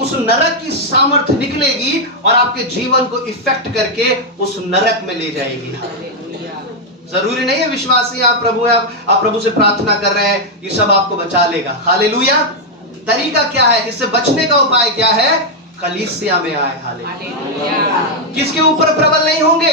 उस नरक की सामर्थ निकलेगी और आपके जीवन को इफेक्ट करके उस नरक में ले जाएगी। जरूरी नहीं है विश्वासी आप प्रभु से प्रार्थना कर रहे हैं ये सब आपको बचा लेगा। हालेलुया। तरीका क्या है? इससे बचने का उपाय क्या है? कलीसिया में आए। हालेलुया। किसके ऊपर प्रबल नहीं होंगे?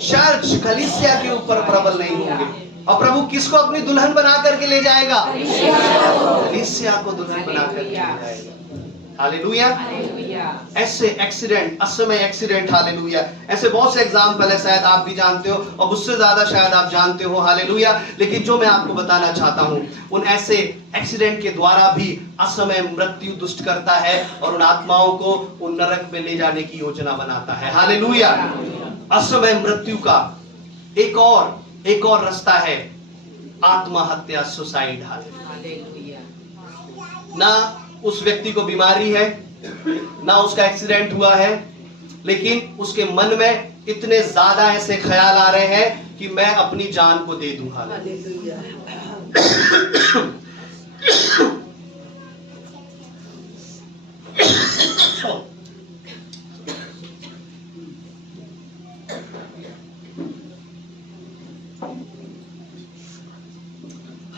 चर्च, कलीसिया के ऊपर प्रबल नहीं होंगे। और प्रभु किसको अपनी दुल्हन बना करके ले जाएगा? कलीसिया को दुल्हन बना करके ले जाएगा। हालेलुया। ऐसे एक्सीडेंट, असमय एक्सीडेंट, हालेलुया, ऐसे बहुत से एग्जाम्पल है, शायद आप भी जानते हो और उससे ज्यादा शायद आप जानते हो, हालेलुया। लेकिन जो मैं आपको बताना चाहता हूं, उन ऐसे एक्सीडेंट के द्वारा भी असमय मृत्यु दुष्ट करता है और उन आत्माओं को उन नरक में ले जाने की योजना बनाता है। हालेलुया। असमय मृत्यु का एक और रास्ता है आत्महत्या, सुसाइड। हालेलुया। ना उस व्यक्ति को बीमारी है, ना उसका एक्सीडेंट हुआ है, लेकिन उसके मन में इतने ज्यादा ऐसे ख्याल आ रहे हैं कि मैं अपनी जान को दे दूं। हालेलुया।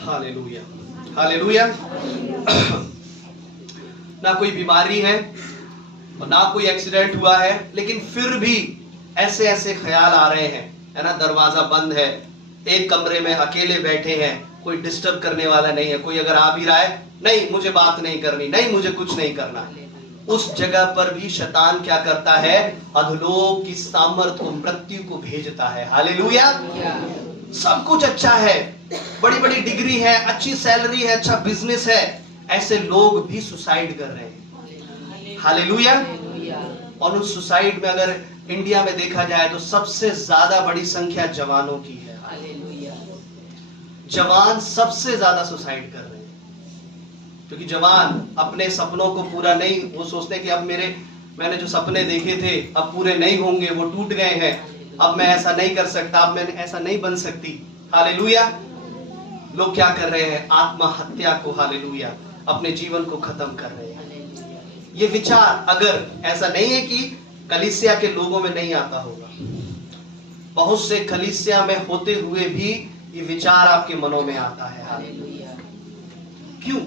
Hallelujah, hallelujah. ना कोई बीमारी है और ना कोई एक्सीडेंट हुआ है, लेकिन फिर भी ऐसे ऐसे ख्याल आ रहे हैं, है ना। दरवाजा बंद है, एक कमरे में अकेले बैठे हैं, कोई डिस्टर्ब करने वाला नहीं है, कोई अगर आ भी रहा है, नहीं मुझे बात नहीं करनी, नहीं मुझे कुछ नहीं करना। उस जगह पर भी शैतान क्या करता है? अधोलोक की सामर्थ को, मृत्यु को भेजता है। हालेलुया। सब कुछ अच्छा है, बड़ी बड़ी डिग्री है, अच्छी सैलरी है, अच्छा बिजनेस है, ऐसे लोग भी सुसाइड कर रहे हैं। हालेलुया। और उस सुसाइड में अगर इंडिया में देखा जाए तो सबसे ज्यादा बड़ी संख्या जवानों की है। हालेलुया। जवान सबसे ज्यादा सुसाइड कर रहे हैं, क्योंकि जवान अपने सपनों को पूरा नहीं, वो सोचते हैं कि अब मैंने जो सपने देखे थे अब पूरे नहीं होंगे, वो टूट गए हैं, अब मैं ऐसा नहीं कर सकता, अब मैं ऐसा नहीं बन सकती। हालेलुया। लोग क्या कर रहे हैं? आत्महत्या को, हालेलुया, अपने जीवन को खत्म कर रहे हैं। ये विचार, अगर ऐसा नहीं है कि कलीसिया के लोगों में नहीं आता होगा, बहुत से कलीसिया में होते हुए भी ये विचार आपके मनों में आता है। हालेलुया। क्यों?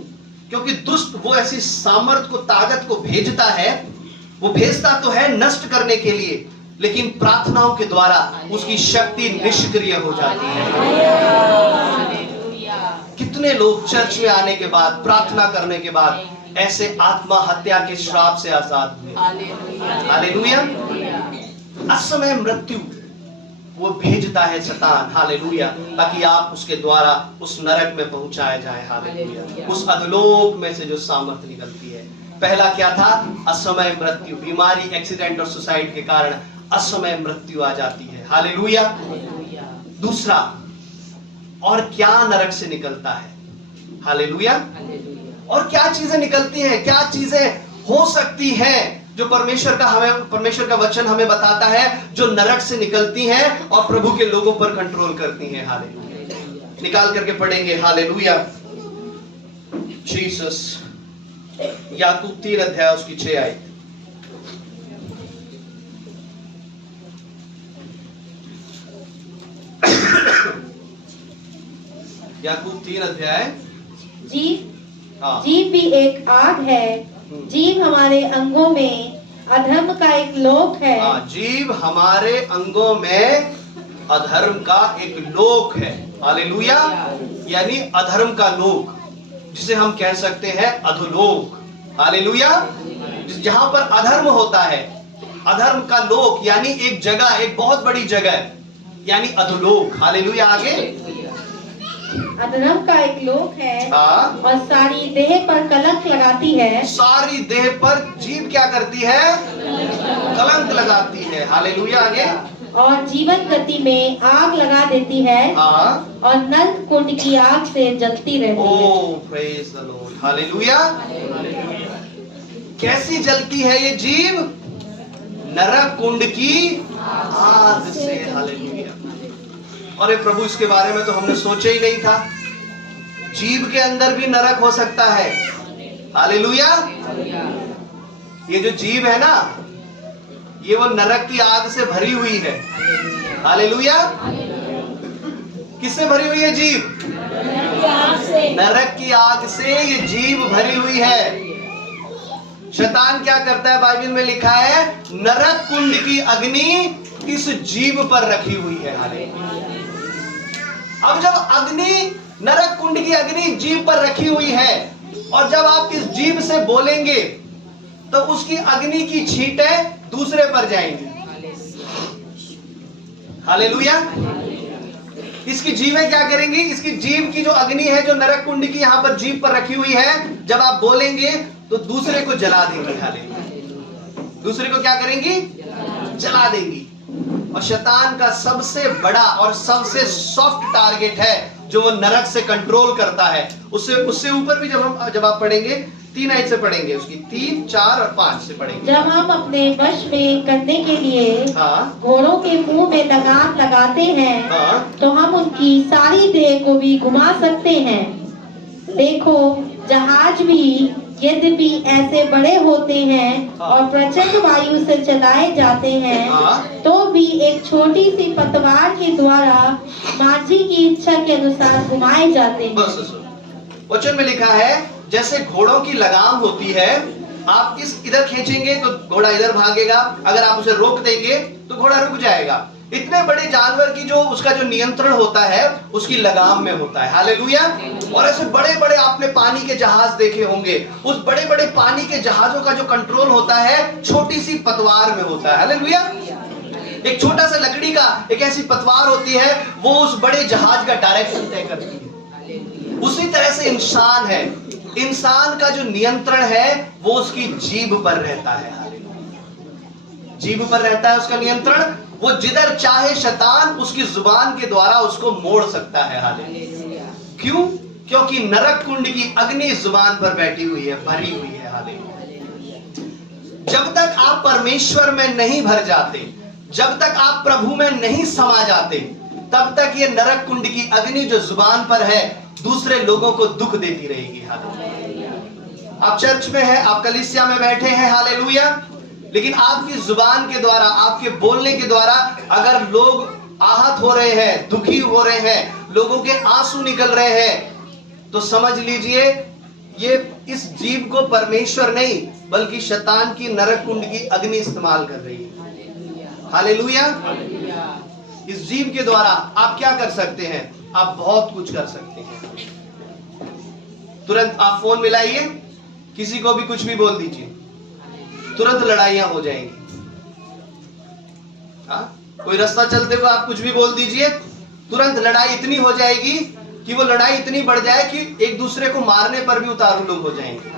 क्योंकि दुष्ट वो ऐसी सामर्थ को, ताकत को भेजता है, वो भेजता तो है नष्ट करने के लिए, लेकिन प्रार्थनाओं के द्वारा उसकी शक्ति निष्क्रिय हो जाती है। कितने लोग चर्च में आने के बाद, प्रार्थना करने के बाद ऐसे आत्महत्या के श्राप से आजाद हुए। हालेलुया। असमय मृत्यु वो भेजता है शैतान, हालेलुया, ताकि आप उसके द्वारा उस नरक में पहुंचाए जाए। हालेलुया। उस अधोलोक में से जो सामर्थ निकलती है। पहला क्या था? असमय मृत्यु, बीमारी, एक्सीडेंट और सुसाइड के कारण असमय मृत्यु आ जाती है। हालेलुया। दूसरा, और क्या नरक से निकलता है? हालेलुया। और क्या चीजें निकलती हैं, क्या चीजें हो सकती हैं जो परमेश्वर का वचन हमें बताता है, जो नरक से निकलती हैं और प्रभु के लोगों पर कंट्रोल करती हैं। हालेलुया। निकाल करके पढ़ेंगे। हालेलुया। जीसस। याकूब 3 अध्याय उसकी 6 आयत। याकूब 3 अध्याय। जीव भी एक आग है, जीव हमारे अंगों में अधर्म का एक लोक है। जीव हमारे अंगों में अधर्म का एक लोक है। हालेलुया। यानी अधर्म का लोक, जिसे हम कह सकते हैं अधोलोक। हालेलुया। जहां पर अधर्म होता है, अधर्म का लोक यानी एक जगह, एक बहुत बड़ी जगह, यानी अधोलोक। हालेलुया। आगे, अधर्म का एक लोक है और सारी देह पर कलंक लगाती है। सारी देह पर जीव क्या करती है? कलंक लगाती है। हालेलुया। आगे, और जीवन गति में आग लगा देती है और नरक कुंड की आग से जलती रहती है। ओह, प्रेज द लॉर्ड। हालेलुया। कैसी जलती है ये जीव? नरक कुंड की आग से। हालेलुया। अरे प्रभु, इसके बारे में तो हमने सोचा ही नहीं था। जीव के अंदर भी नरक हो सकता है। हालेलुया। ये जो जीव है ना, ये वो नरक की आग से भरी हुई है। हालेलुया। किससे भरी हुई है जीव? नरक की आग से ये जीव भरी हुई है। शैतान क्या करता है? बाइबल में लिखा है, नरक कुंड की अग्नि इस जीव पर रखी हुई है। हालेलुया। अब जब अग्नि, नरक कुंड की अग्नि जीभ पर रखी हुई है और जब आप इस जीभ से बोलेंगे तो उसकी अग्नि की छींटें दूसरे पर जाएंगी। हालेलुया। इसकी जीभें क्या करेंगी? इसकी जीभ की जो अग्नि है, जो नरक कुंड की यहां पर जीभ पर रखी हुई है, जब आप बोलेंगे तो दूसरे को जला देंगी। हालेलुया। दूसरे को क्या करेंगी? जला देंगी। और शैतान का सबसे बड़ा और सबसे सॉफ्ट टारगेट है जो वो नरक से कंट्रोल करता है। उससे ऊपर भी जब आप पढ़ेंगे, 3 आयत से पढ़ेंगे, उसकी 3, 4 और 5 से पढ़ेंगे। जब हम अपने वश में करने के लिए हाँ, घोड़ों के मुंह में लगाम लगाते हैं, हाँ, तो हम उनकी सारी देह को भी घुमा सकते हैं। देखो, जहाज भी यद्यपि ऐसे बड़े होते हैं और प्रचंड वायु से चलाए जाते हैं, हाँ। तो भी एक छोटी सी पतवार के द्वारा माझी की इच्छा के अनुसार घुमाए जाते हैं। बस वचन में लिखा है, जैसे घोड़ों की लगाम होती है, आप इधर खींचेंगे तो घोड़ा इधर भागेगा, अगर आप उसे रोक देंगे तो घोड़ा रुक जाएगा। इतने बड़े जानवर की जो उसका जो नियंत्रण होता है उसकी लगाम में होता है। हालेलुया। और ऐसे बड़े बड़े आपने पानी के जहाज देखे होंगे, उस बड़े बड़े पानी के जहाजों का जो कंट्रोल होता है छोटी सी पतवार में होता है। हालेलुया। एक छोटा सा लकड़ी का एक ऐसी पतवार होती है, वो उस बड़े जहाज का डायरेक्शन तय करती है। उसी तरह से इंसान है, इंसान का जो नियंत्रण है वो उसकी जीभ पर रहता है। जीभ पर रहता है उसका नियंत्रण। वो जिधर चाहे शैतान उसकी जुबान के द्वारा उसको मोड़ सकता है। हालेलुया। क्यों? क्योंकि नरक कुंड की अग्नि जुबान पर बैठी हुई है, भरी हुई है। हालेलुया। जब तक आप परमेश्वर में नहीं भर जाते, जब तक आप प्रभु में नहीं समा जाते, तब तक ये नरक कुंड की अग्नि जो जुबान पर है दूसरे लोगों को दुख देती रहेगी। हालेलुया। आप चर्च में हैं, आप कलीसिया में बैठे हैं। हालेलुया। लेकिन आपकी जुबान के द्वारा, आपके बोलने के द्वारा अगर लोग आहत हो रहे हैं, दुखी हो रहे हैं, लोगों के आंसू निकल रहे हैं, तो समझ लीजिए ये इस जीव को परमेश्वर नहीं बल्कि शैतान की नरक कुंड की अग्नि इस्तेमाल कर रही है। हालेलुया। इस जीव के द्वारा आप क्या कर सकते हैं? आप बहुत कुछ कर सकते हैं। तुरंत आप फोन मिलाइए, किसी को भी कुछ भी बोल दीजिए, तुरंत लड़ाइयां हो जाएंगी। कोई रास्ता चलते हुए आप कुछ भी बोल दीजिए, तुरंत लड़ाई इतनी हो जाएगी कि वो लड़ाई इतनी बढ़ जाए कि एक दूसरे को मारने पर भी उतारू लोग हो जाएंगे।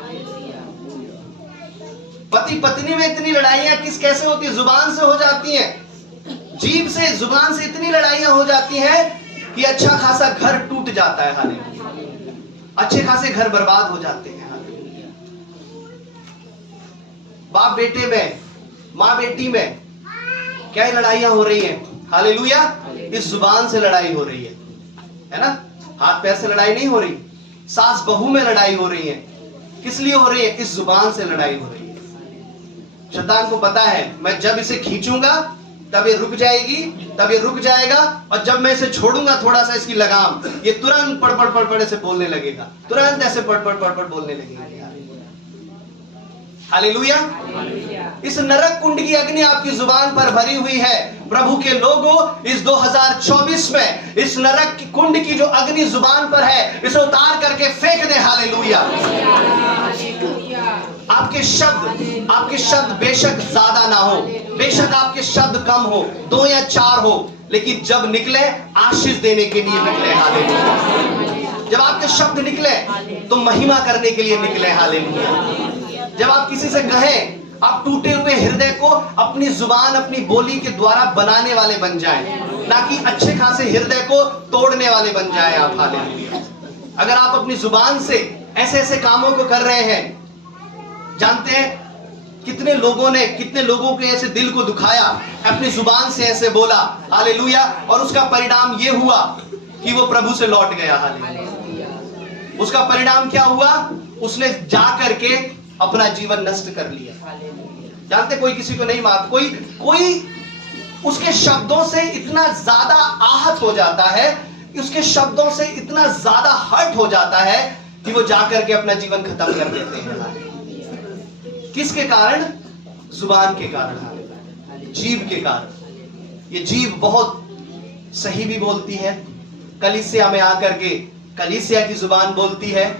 पति पत्नी में इतनी लड़ाइयां कैसे होती है? जुबान से हो जाती हैं। जीभ से, जुबान से इतनी लड़ाइयां हो जाती हैं कि अच्छा खासा घर टूट जाता है। हालेलुया। अच्छे खासे घर बर्बाद हो जाते हैं। बाप बेटे में, माँ बेटी में क्या लड़ाइयां हो रही हैं? हालेलुया। इस जुबान से लड़ाई हो रही है ना? हाथ पैर से लड़ाई नहीं हो रही। सास बहू में लड़ाई हो रही है। किस लिए हो रही है? इस जुबान से लड़ाई हो रही है। शैतान को पता है मैं जब इसे खींचूंगा तब ये रुक जाएगी, तब ये रुक जाएगा, और जब मैं इसे छोड़ूंगा थोड़ा सा इसकी लगाम, ये तुरंत पड़ ऐसे बोलने लगेगा, तुरंत ऐसे पड़ बोलने लगेगा। हालेलुया। इस नरक कुंड की अग्नि आपकी जुबान पर भरी हुई है। प्रभु के लोगों, इस 2024 में इस नरक की कुंड की जो अग्नि जुबान पर है, इसे उतार करके फेंक दे। हालेलुया। आपके शब्द बेशक ज्यादा ना हो, बेशक आपके शब्द कम हो, 2 या 4 हो, लेकिन जब निकले आशीष देने के लिए निकले। हालेलुया। जब आपके शब्द निकले तो महिमा करने के लिए निकले। हालेलुया। जब आप किसी से कहें, आप टूटे हुए हृदय को अपनी जुबान, अपनी बोली के द्वारा बनाने वाले बन जाएं, ना कि अच्छे खासे हृदय को तोड़ने वाले बन जाएं आप। हालेलुया। अगर आप अपनी जुबान से ऐसे ऐसे कामों को कर रहे हैं, जानते हैं कितने लोगों के ऐसे दिल को दुखाया, अपनी जुबान से ऐसे बोला। हालेलुया। और उसका परिणाम ये हुआ कि वो प्रभु से लौट गया। हालेलुया। उसका परिणाम क्या हुआ? उसने जा करके अपना जीवन नष्ट कर लिया। जानते, कोई किसी को नहीं मारता, कोई उसके शब्दों से इतना ज्यादा आहत हो जाता है, उसके शब्दों से इतना ज्यादा हर्ट हो जाता है कि वो जाकर के अपना जीवन खत्म कर देते हैं। किसके कारण? जुबान के कारण, जीभ के कारण। ये जीभ बहुत सही भी बोलती है, कलीसिया में आकर के कलीसिया की जुबान बोलती है,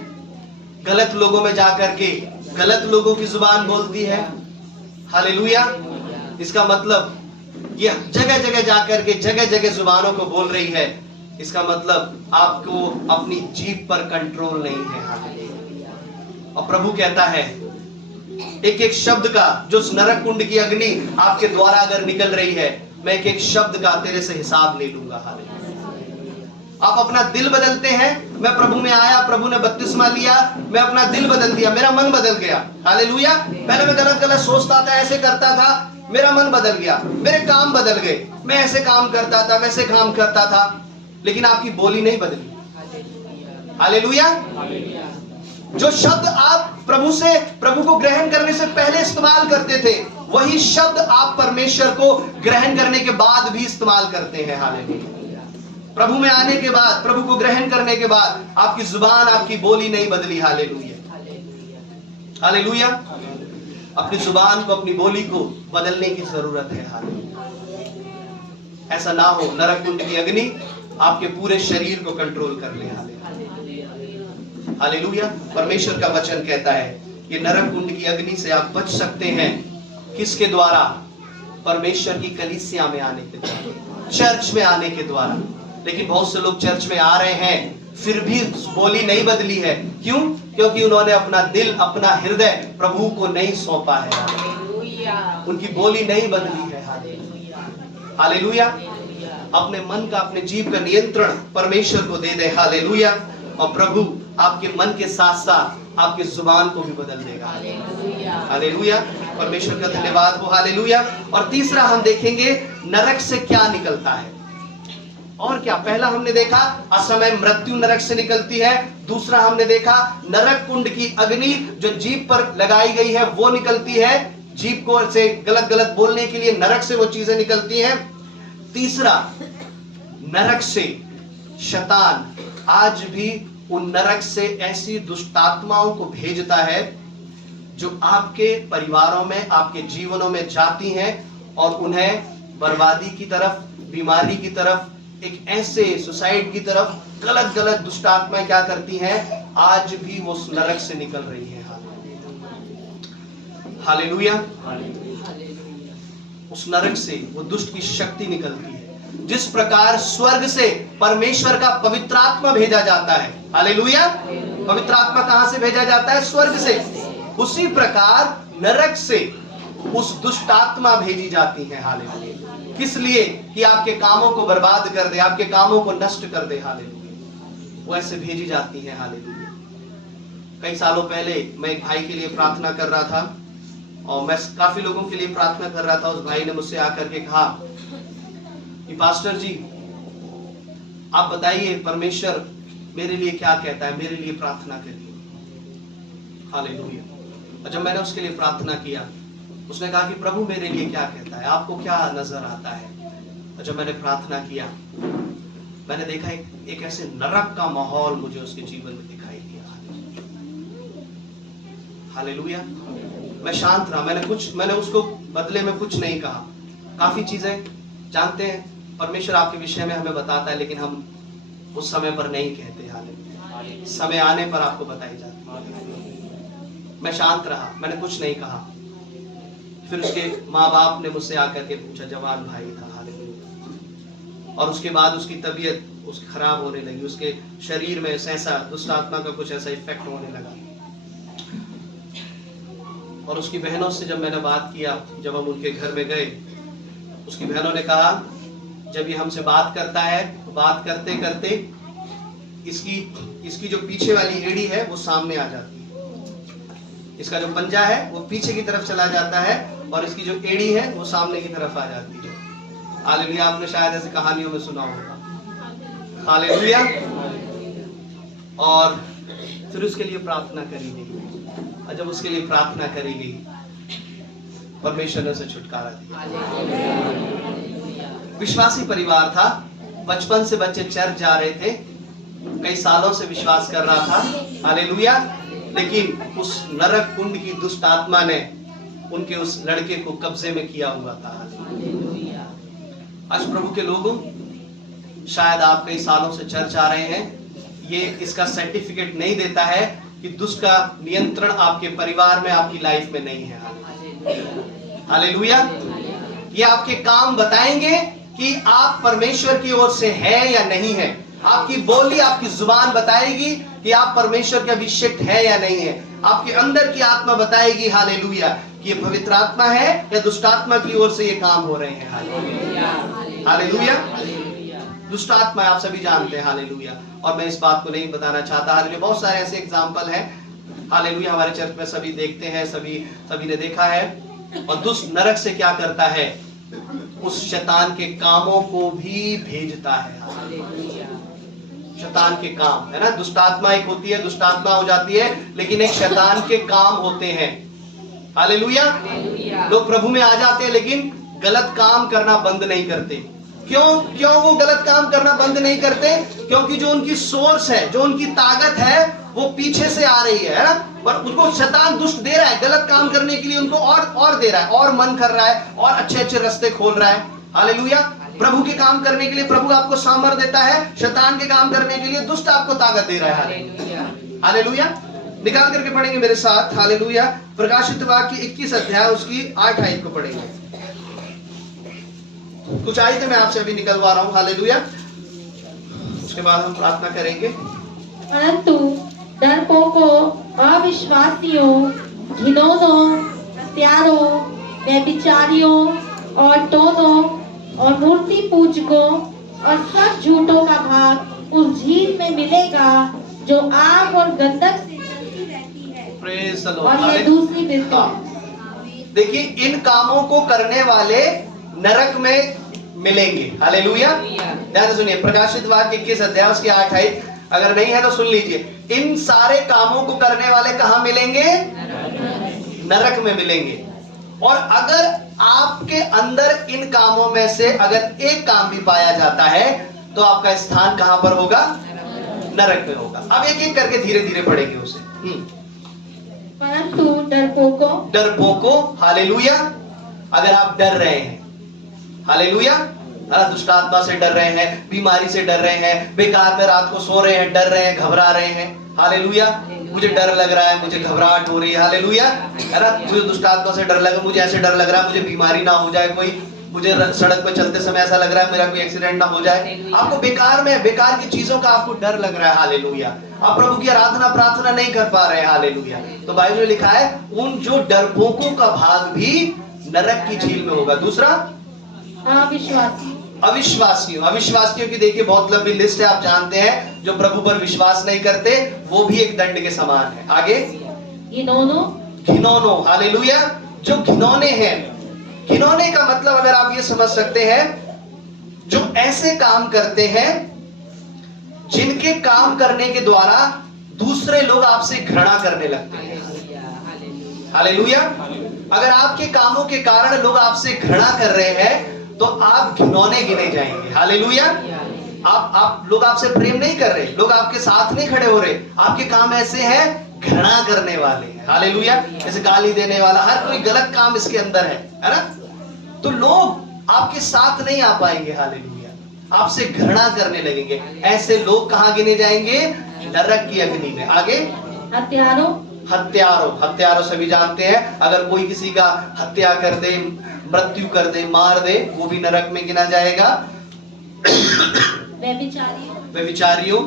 गलत लोगों में जाकर के गलत लोगों की जुबान बोलती है। हालेलुया। इसका मतलब ये जगह जगह जाकर के जगह जगह जुबानों को बोल रही है, इसका मतलब आपको अपनी जीभ पर कंट्रोल नहीं है। हालेलुया। और प्रभु कहता है एक एक शब्द का, जो नरक कुंड की अग्नि आपके द्वारा अगर निकल रही है, मैं एक एक शब्द का तेरे से हिसाब ले लूंगा। हालेलुया। आप अपना दिल बदलते हैं, मैं प्रभु में आया, प्रभु ने बपतिस्मा लिया, मैं अपना दिल बदल दिया, मेरा मन बदल गया। हालेलुया। पहले मैं गलत गलत सोचता था, ऐसे करता था, मेरा मन बदल गया, मेरे काम बदल गए, मैं ऐसे काम करता था, वैसे काम करता था, लेकिन आपकी बोली नहीं बदली। हालेलुया। जो शब्द आप प्रभु को ग्रहण करने से पहले इस्तेमाल करते थे, वही शब्द आप परमेश्वर को ग्रहण करने के बाद भी इस्तेमाल करते हैं। हालेलुया। प्रभु में आने के बाद, प्रभु को ग्रहण करने के बाद आपकी जुबान, आपकी बोली नहीं बदली। हालेलुया। हालेलुया। अपनी जुबान को, अपनी बोली को बदलने की जरूरत है। हालेलुया। ऐसा ना हो नरक कुंड की अग्नि आपके पूरे शरीर को कंट्रोल कर ले। हालेलुया। परमेश्वर का वचन कहता है कि नरक कुंड की अग्नि से आप बच सकते हैं। किसके द्वारा? परमेश्वर की कलीसिया में आने के द्वारा, चर्च में आने के द्वारा। लेकिन बहुत से लोग चर्च में आ रहे हैं, फिर भी बोली नहीं बदली है। क्यों? क्योंकि उन्होंने अपना दिल, अपना हृदय प्रभु को नहीं सौंपा है। उनकी बोली नहीं बदली है। हालेलुया। अपने मन का, अपने जीव का नियंत्रण परमेश्वर को दे दे। हालेलुया। और प्रभु आपके मन के साथ साथ आपकी जुबान को भी बदल देगा। हालेलुया। परमेश्वर का धन्यवाद हो। हालेलुया। और तीसरा हम देखेंगे नरक से क्या निकलता है। और क्या? पहला हमने देखा असमय मृत्यु नरक से निकलती है। दूसरा हमने देखा नरक कुंड की अग्नि जो जीभ पर लगाई गई है वो निकलती है। जीभ को से गलत गलत बोलने के लिए नरक से वो चीजें निकलती हैं। तीसरा, नरक से शैतान आज भी उन नरक से ऐसी दुष्टात्माओं को भेजता है जो आपके परिवारों में, आपके जीवनों में जाती हैं और उन्हें बर्बादी की तरफ, बीमारी की तरफ, एक ऐसे सुसाइड की तरफ गलत गलत दुष्टात्माएं क्या करती हैं, आज भी वो नरक से निकल रही हैं। हालेलुया। उस नरक से वो दुष्ट की शक्ति निकलती है। जिस प्रकार स्वर्ग से परमेश्वर का पवित्र आत्मा भेजा जाता है, हालेलुया, पवित्र आत्मा कहां से भेजा जाता है? स्वर्ग से। उसी प्रकार नरक से उस दुष्ट आत्मा भेजी जाती है। हालेलुया। किस लिए? कि आपके कामों को बर्बाद कर दे, आपके कामों को नष्ट कर दे। हालेलुया। वो ऐसे भेजी जाती है। हालेलुया। कई सालों पहले मैं एक भाई के लिए प्रार्थना कर रहा था और मैं काफी लोगों के लिए प्रार्थना कर रहा था। उस भाई ने मुझसे आकर के कहा कि पास्टर जी, आप बताइए परमेश्वर मेरे लिए क्या कहता है, मेरे लिए प्रार्थना करिए। हालेलुया। और जब मैंने उसके लिए प्रार्थना किया, उसने कहा कि प्रभु मेरे लिए क्या कहता है, आपको क्या नजर आता है। और जब मैंने प्रार्थना किया, मैंने देखा एक ऐसे नरक का माहौल मुझे उसके जीवन में दिखाई दिया। हालेलुया। मैं शांत रहा, मैंने उसको बदले में कुछ नहीं कहा। काफी चीजें जानते हैं परमेश्वर आपके विषय में हमें बताता है, लेकिन हम उस समय पर नहीं कहते। हालेलुया। समय आने पर आपको बताई जाती है। मैं शांत रहा, मैंने कुछ नहीं कहा। फिर उसके माँ बाप ने मुझसे आकर के पूछा, जवान भाई था। हालेलुया। और उसके बाद उसकी तबीयत उसकी खराब होने लगी, उसके शरीर में ऐसा दुष्ट आत्मा का कुछ ऐसा इफेक्ट होने लगा। और उसकी बहनों से जब मैंने बात किया, जब हम उनके घर में गए, उसकी बहनों ने कहा जब ये हमसे बात करता है, बात करते करते इसकी जो पीछे वाली एड़ी है वो सामने आ जाती है। इसका जो पंजा है वो पीछे की तरफ चला जाता है और इसकी जो एड़ी है वो सामने की तरफ आ जाती है। हालेलुया। आपने शायद ऐसी कहानियों में सुना होगा। हालेलुया। और फिर उसके लिए प्रार्थना करी गई, और जब उसके लिए प्रार्थना करी गई, परमेश्वर ने उसे छुटकारा दिया। विश्वासी परिवार था, बचपन से बच्चे चर्च जा रहे थे, कई सालों से विश्वास कर रहा था। हालेलुया। लेकिन उस नरक कुंड की दुष्ट आत्मा ने उनके उस लड़के को कब्जे में किया हुआ था। आज प्रभु के लोगों, शायद आप कई सालों से चर्च आ रहे हैं, ये इसका सर्टिफिकेट नहीं देता है कि दुष्ट का नियंत्रण आपके परिवार में, आपकी लाइफ में नहीं है। हालेलुया। ये आपके काम बताएंगे कि आप परमेश्वर की ओर से है या नहीं है। आपकी बोली, आपकी जुबान बताएगी कि आप परमेश्वर के अभिषेक है या नहीं है। आपके अंदर की आत्मा बताएगी, हालेलुया, कि ये पवित्र आत्मा है या दुष्ट आत्मा की ओर से ये काम हो रहे हैं। हालेलुया। दुष्ट आत्मा आप सभी जानते हैं। हालेलुया। और मैं इस बात को नहीं बताना चाहता। हालेलुया। बहुत सारे ऐसे एग्जाम्पल हैं, हालेलुया, हमारे चर्च में सभी देखते हैं, सभी ने देखा है। और दुष्ट नरक से क्या करता है? उस शैतान के कामों को भी भेजता है। शैतान के काम है ना, दुष्ट आत्मा एक होती है, दुष्ट आत्मा हो जाती है, लेकिन एक शैतान के काम होते हैं। हालेलुया। लोग प्रभु में आ जाते हैं लेकिन गलत काम करना बंद नहीं करते। क्यों वो गलत काम करना बंद नहीं करते? क्योंकि जो उनकी सोर्स है, जो उनकी ताकत है, वो पीछे से आ रही है ना। पर उनको शैतान दुष्ट दे रहा है गलत काम करने के लिए, उनको और दे रहा है, और मन कर रहा है, और अच्छे रास्ते खोल रहा है। हालेलुया। प्रभु के काम करने के लिए प्रभु आपको सामर्थ देता है, शैतान के काम करने के लिए दुष्ट आपको ताकत दे रहा है। हालेलुया। निकाल करके पढ़ेंगे मेरे साथ। हालेलुया। प्रकाशित वाक्य 21 अध्याय उसकी 8 आयत को पढ़ेंगे। कुछ आयतें मैं आपसे अभी निकलवा रहा हूँ। हालेलुया। उसके बाद हम प्रार्थना करेंगे। परंतु डरपोकों, अविश्वासियों, घिनौनों, हत्यारों, व्यभिचारियों और टोनों और मूर्ति पूजकों और सब झूठों का भाग उस झील में मिलेगा जो आग और गंधक से जलती रहती है। Praise the Lord. और ये दूसरी मृत्यु है। देखिए, इन कामों को करने वाले नरक में मिलेंगे। हालेलुया। ध्यान से सुनिए, प्रकाशित वाक्य 21 अध्याय उसकी 8 आयत, अगर नहीं है तो सुन लीजिए। इन सारे कामों को करने वाले कहां मिलेंगे? नरक में मिलेंगे। और अगर आपके अंदर इन कामों में से अगर एक काम भी पाया जाता है तो आपका स्थान कहां पर होगा? नरक में होगा। अब एक एक करके धीरे धीरे पढ़ेंगे उसे। परंतु डरपोकों, हालेलुया, अगर आप डर रहे हैं, हालेलुया, दुष्ट आत्मा से डर रहे हैं, बीमारी से डर रहे हैं, बेकार में रात को सो रहे हैं, डर रहे हैं, घबरा रहे हैं, हालेलुया, मुझे डर लग रहा है, मुझे घबराहट हो रही है, हालेलुया, है ना, मुझे दुष्ट आत्मा से डर लगा, मुझे ऐसे डर लग रहा है, मुझे बीमारी ना हो जाए कोई, मुझे सड़क पर चलते समय ऐसा लग रहा है मेरा कोई एक्सीडेंट ना हो जाए। आपको बेकार की चीजों का आपको डर लग रहा है, हालेलुया, आप प्रभु की आराधना प्रार्थना नहीं कर पा रहे हैं, हालेलुया, तो बाइबल में लिखा है उन जो डरपोकों का भाग भी नरक की झील में होगा। दूसरा, अविश्वासियों की देखिए बहुत लंबी लिस्ट है, आप जानते हैं, जो प्रभु पर विश्वास नहीं करते वो भी एक दंड के समान है। आगे, घिनौनों, हालेलुया, जो घिनौने हैं, घिनौने का मतलब अगर आप ये समझ सकते हैं, जो ऐसे काम करते हैं जिनके काम करने के द्वारा दूसरे लोग आपसे घृणा करने लगते हैं। हालेलुया। अगर आपके कामों के कारण लोग आपसे घृणा कर रहे हैं तो आप घिनौने गिने जाएंगे। हालेलुया। आप लोग आपसे प्रेम नहीं कर रहे, लोग आपके साथ नहीं खड़े हो रहे, आपके काम ऐसे हैं घृणा करने वाले हैं। हालेलुया। जैसे गाली देने वाला, हर कोई गलत काम इसके अंदर है ना, तो लोग आपके साथ नहीं आ पाएंगे। हालेलुया। आपसे घृणा करने लगेंगे। ऐसे लोग कहां गिने जाएंगे? नरक की अग्नि में। आगे, हत्यारों सभी जानते हैं, अगर कोई किसी का हत्या कर दे, मृत्यु कर दे, मार दे, वो भी नरक में गिना जाएगा। व्यभिचारियों,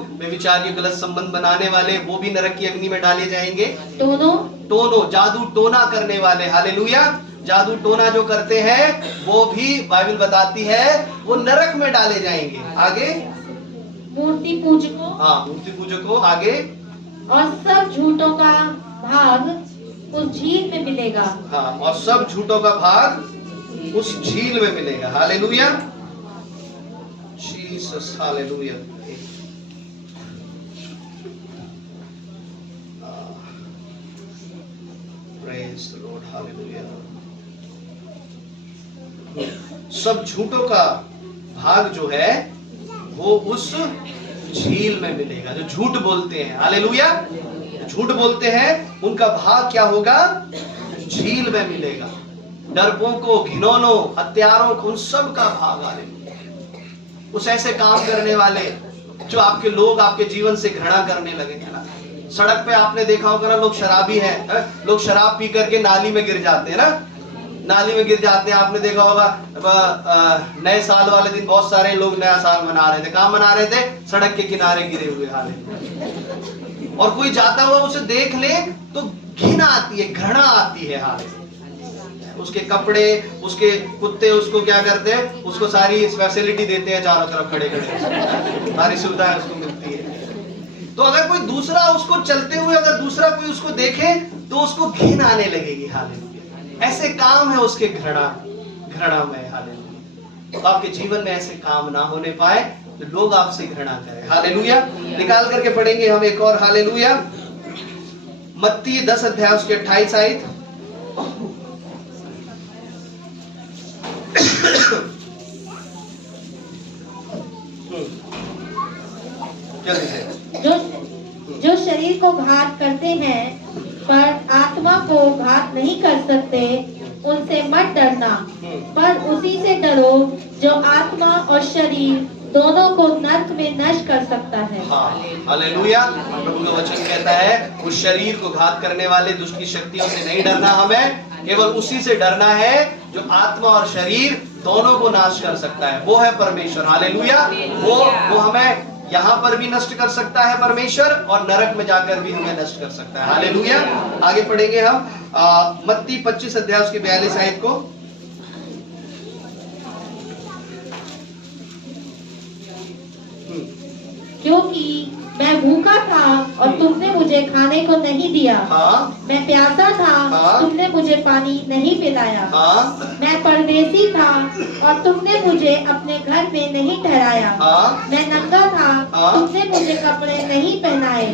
गलत संबंध बनाने वाले, वो भी नरक की अग्नि में डाले जाएंगे। टोनो, जादू टोना करने वाले, हालेलुया, जादू टोना जो करते हैं वो भी बाइबल बताती है वो नरक में डाले जाएंगे। आगे, मूर्ति पूजकों, आगे, और सब झूठों का भाग उस झील में मिलेगा। हाँ, और सब झूठों का भाग उस झील में मिलेगा। Hallelujah, Jesus, hallelujah. Praise the Lord, hallelujah. सब झूठों का भाग जो है वो उस झील में मिलेगा। जो झूठ बोलते हैं, हालेलुया, झूठ बोलते हैं, उनका भाग क्या होगा? झील में मिलेगा। डरपोकों, घिनौनों, हत्यारों, उन सब का भाग, हालेलुया। कुछ ऐसे काम करने वाले जो आपके लोग आपके जीवन से घृणा करने लगे हैं ना। सड़क पे आपने देखा होगा ना, लोग शराबी हैं, लोग शराब पी करके नाली में गिर जाते हैं ना, नाली में गिर जाते हैं। आपने देखा होगा नए साल वाले दिन बहुत सारे लोग नया साल मना रहे थे। कहाँ मना रहे थे? सड़क के किनारे गिरे हुए हाल। और कोई जाता हुआ उसे देख ले तो घृणा आती है, घृणा आती है हाल। उसके कपड़े, उसके कुत्ते उसको क्या करते हैं? उसको सारी फैसिलिटी देते हैं, चारों तरफ खड़े खड़े सारी सुविधाएं उसको मिलती है। तो अगर कोई दूसरा उसको चलते हुए, अगर दूसरा कोई उसको देखे तो उसको घृणा आने लगेगी। हालेलुया। ऐसे काम है उसके घृणा में। हालेलुया। तो आपके जीवन में ऐसे काम ना होने पाए तो लोग आपसे घृणा करें। हालेलुया। निकाल करके पढ़ेंगे हम एक और। हालेलुया। मत्ती 10 अध्याय उसके 28 आयत। जो शरीर को घात करते हैं पर आत्मा को घात नहीं कर सकते, उनसे मत डरना, पर उसी से डरो जो आत्मा और शरीर दोनों को नरक में नष्ट कर सकता है। हालेलुया। प्रभु का वचन कहता है उस शरीर को घात करने वाले दुष्ट की शक्तियों से नहीं डरना, हमें केवल उसी से डरना है जो आत्मा और शरीर दोनों को नाश कर सकता है, वो है परमेश्वर। हालेलुया। वो हमें यहाँ पर भी नष्ट कर सकता है परमेश्वर, और नरक में जाकर भी हमें नष्ट कर सकता है। हालेलुया। आगे पढ़ेंगे हम मत्ती 25 अध्याय उसके 42 आयत को। क्योंकि मैं भूखा था और तुमने मुझे खाने को नहीं दिया, मैं प्यासा था तुमने मुझे पानी नहीं पिलाया, मैं परदेसी था और तुमने मुझे अपने घर में नहीं ठहराया, मैं नंगा था तुमने मुझे कपड़े नहीं पहनाए,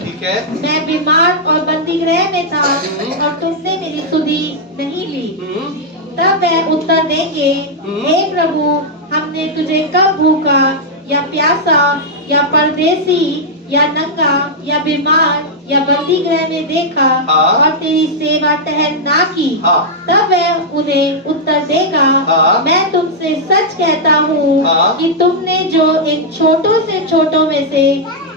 मैं बीमार और बंदीगृह में था और तुमने मेरी सुधि नहीं ली। तब वह उत्तर देंगे, हे प्रभु, हमने तुझे कब भूखा या प्यासा या परदेसी या नंगा या बीमार या बंदी गृह में देखा और तेरी सेवा टहल ना की? तब वह उन्हें उत्तर देगा, मैं तुमसे सच कहता हूँ कि तुमने जो इन छोटों से छोटों में से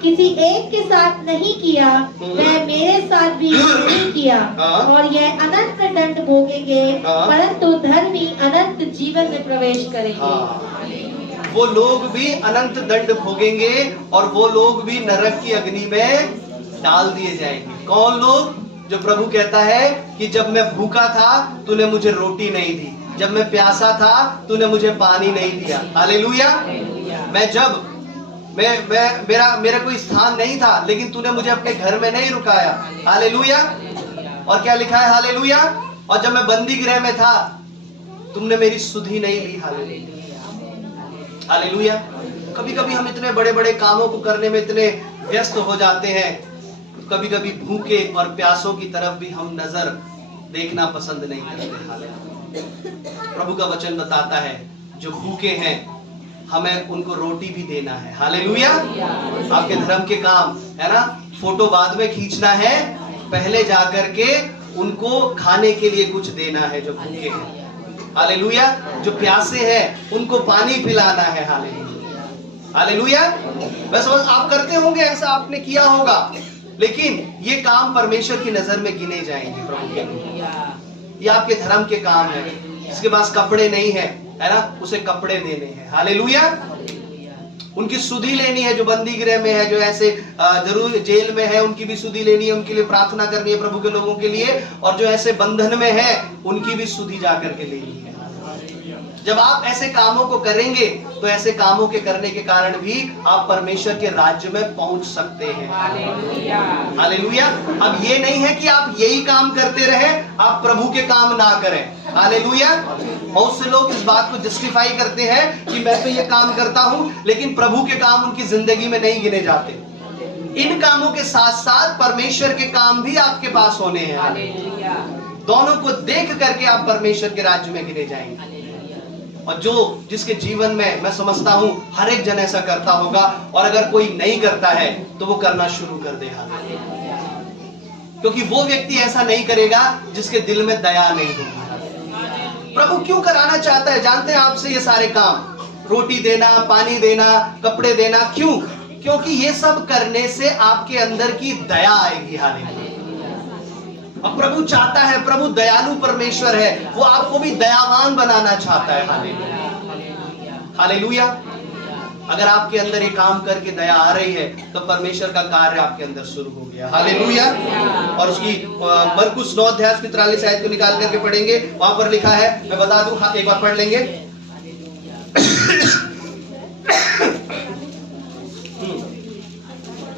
किसी एक के साथ नहीं किया, वह मेरे साथ भी नहीं किया। और यह अनंत दंड भोगेंगे, परंतु धर्मी अनंत जीवन में प्रवेश करेंगे। वो लोग भी अनंत दंड भोगेंगे और वो लोग भी नरक की अग्नि में डाल दिए जाएंगे। कौन लोग? जो प्रभु कहता है कि जब मैं भूखा था तूने मुझे रोटी नहीं दी, जब मैं प्यासा था तूने मुझे पानी नहीं दिया। हालेलुया। मेरा कोई स्थान नहीं था लेकिन तूने मुझे अपने घर में नहीं रुकाया। हालेलुया। और क्या लिखा है? हालेलुया। और जब मैं बंदी गृह में था तुमने मेरी सुधि नहीं ली। हालेलुया। हालेलुया। कभी कभी हम इतने बड़े बड़े कामों को करने में इतने व्यस्त हो जाते हैं, कभी कभी भूखे और प्यासों की तरफ भी हम नजर देखना पसंद नहीं करते। हालेलुया। प्रभु का वचन बताता है जो भूखे हैं हमें उनको रोटी भी देना है। हालेलुया। आपके धर्म के काम है ना, फोटो बाद में खींचना है, पहले जाकर के उनको खाने के लिए कुछ देना है जो भूखे हैं। हालेलुया। जो प्यासे हैं उनको पानी पिलाना है। हालेलुया। हालेलुया। बस आप करते होंगे, ऐसा आपने किया होगा, लेकिन ये काम परमेश्वर की नजर में गिने जाएंगे। प्रभु के ये आपके धर्म के काम है। जिसके पास कपड़े नहीं है ना, उसे कपड़े देने हैं। हालेलुया। उनकी सुधि लेनी है, जो बंदी गृह में है, जो ऐसे जरूर जेल में है, उनकी भी सुधि लेनी है, उनके लिए प्रार्थना करनी है प्रभु के लोगों के लिए, और जो ऐसे बंधन में है उनकी भी सुधि जाकर के लेनी है। जब आप ऐसे कामों को करेंगे तो ऐसे कामों के करने के कारण भी आप परमेश्वर के राज्य में पहुंच सकते हैं। हालेलुया। हालेलुया। अब ये नहीं है कि आप यही काम करते रहे, आप प्रभु के काम ना करें। हालेलुया। बहुत से लोग इस बात को जस्टिफाई करते हैं कि मैं तो ये काम करता हूं, लेकिन प्रभु के काम उनकी जिंदगी में नहीं गिने जाते। इन कामों के साथ साथ परमेश्वर के काम भी आपके पास होने हैं। हालेलुया। दोनों को देख करके आप परमेश्वर के राज्य में गिने जाएंगे। और जिसके जीवन में मैं समझता हूं हर एक जन ऐसा करता होगा, और अगर कोई नहीं करता है तो वो करना शुरू कर दे। क्योंकि वो व्यक्ति ऐसा नहीं करेगा जिसके दिल में दया नहीं होगी। प्रभु क्यों कराना चाहता है? जानते हैं आपसे ये सारे काम रोटी देना, पानी देना, कपड़े देना। क्यों? क्योंकि ये सब करने से आपके अंदर की दया आएगी। हालेलुया। अब प्रभु चाहता है, प्रभु दयालु परमेश्वर है, वो आपको भी दयावान बनाना चाहता है। Hallelujah, hallelujah. अगर आपके अंदर ये काम करके दया आ रही है तो परमेश्वर का कार्य आपके अंदर शुरू हो गया। हालेलुया। और उसकी मरकुस 9 अध्याय 43 आयत को निकाल करके पढ़ेंगे। वहां पर लिखा है, मैं बता दूं, हाँ एक बार पढ़ लेंगे।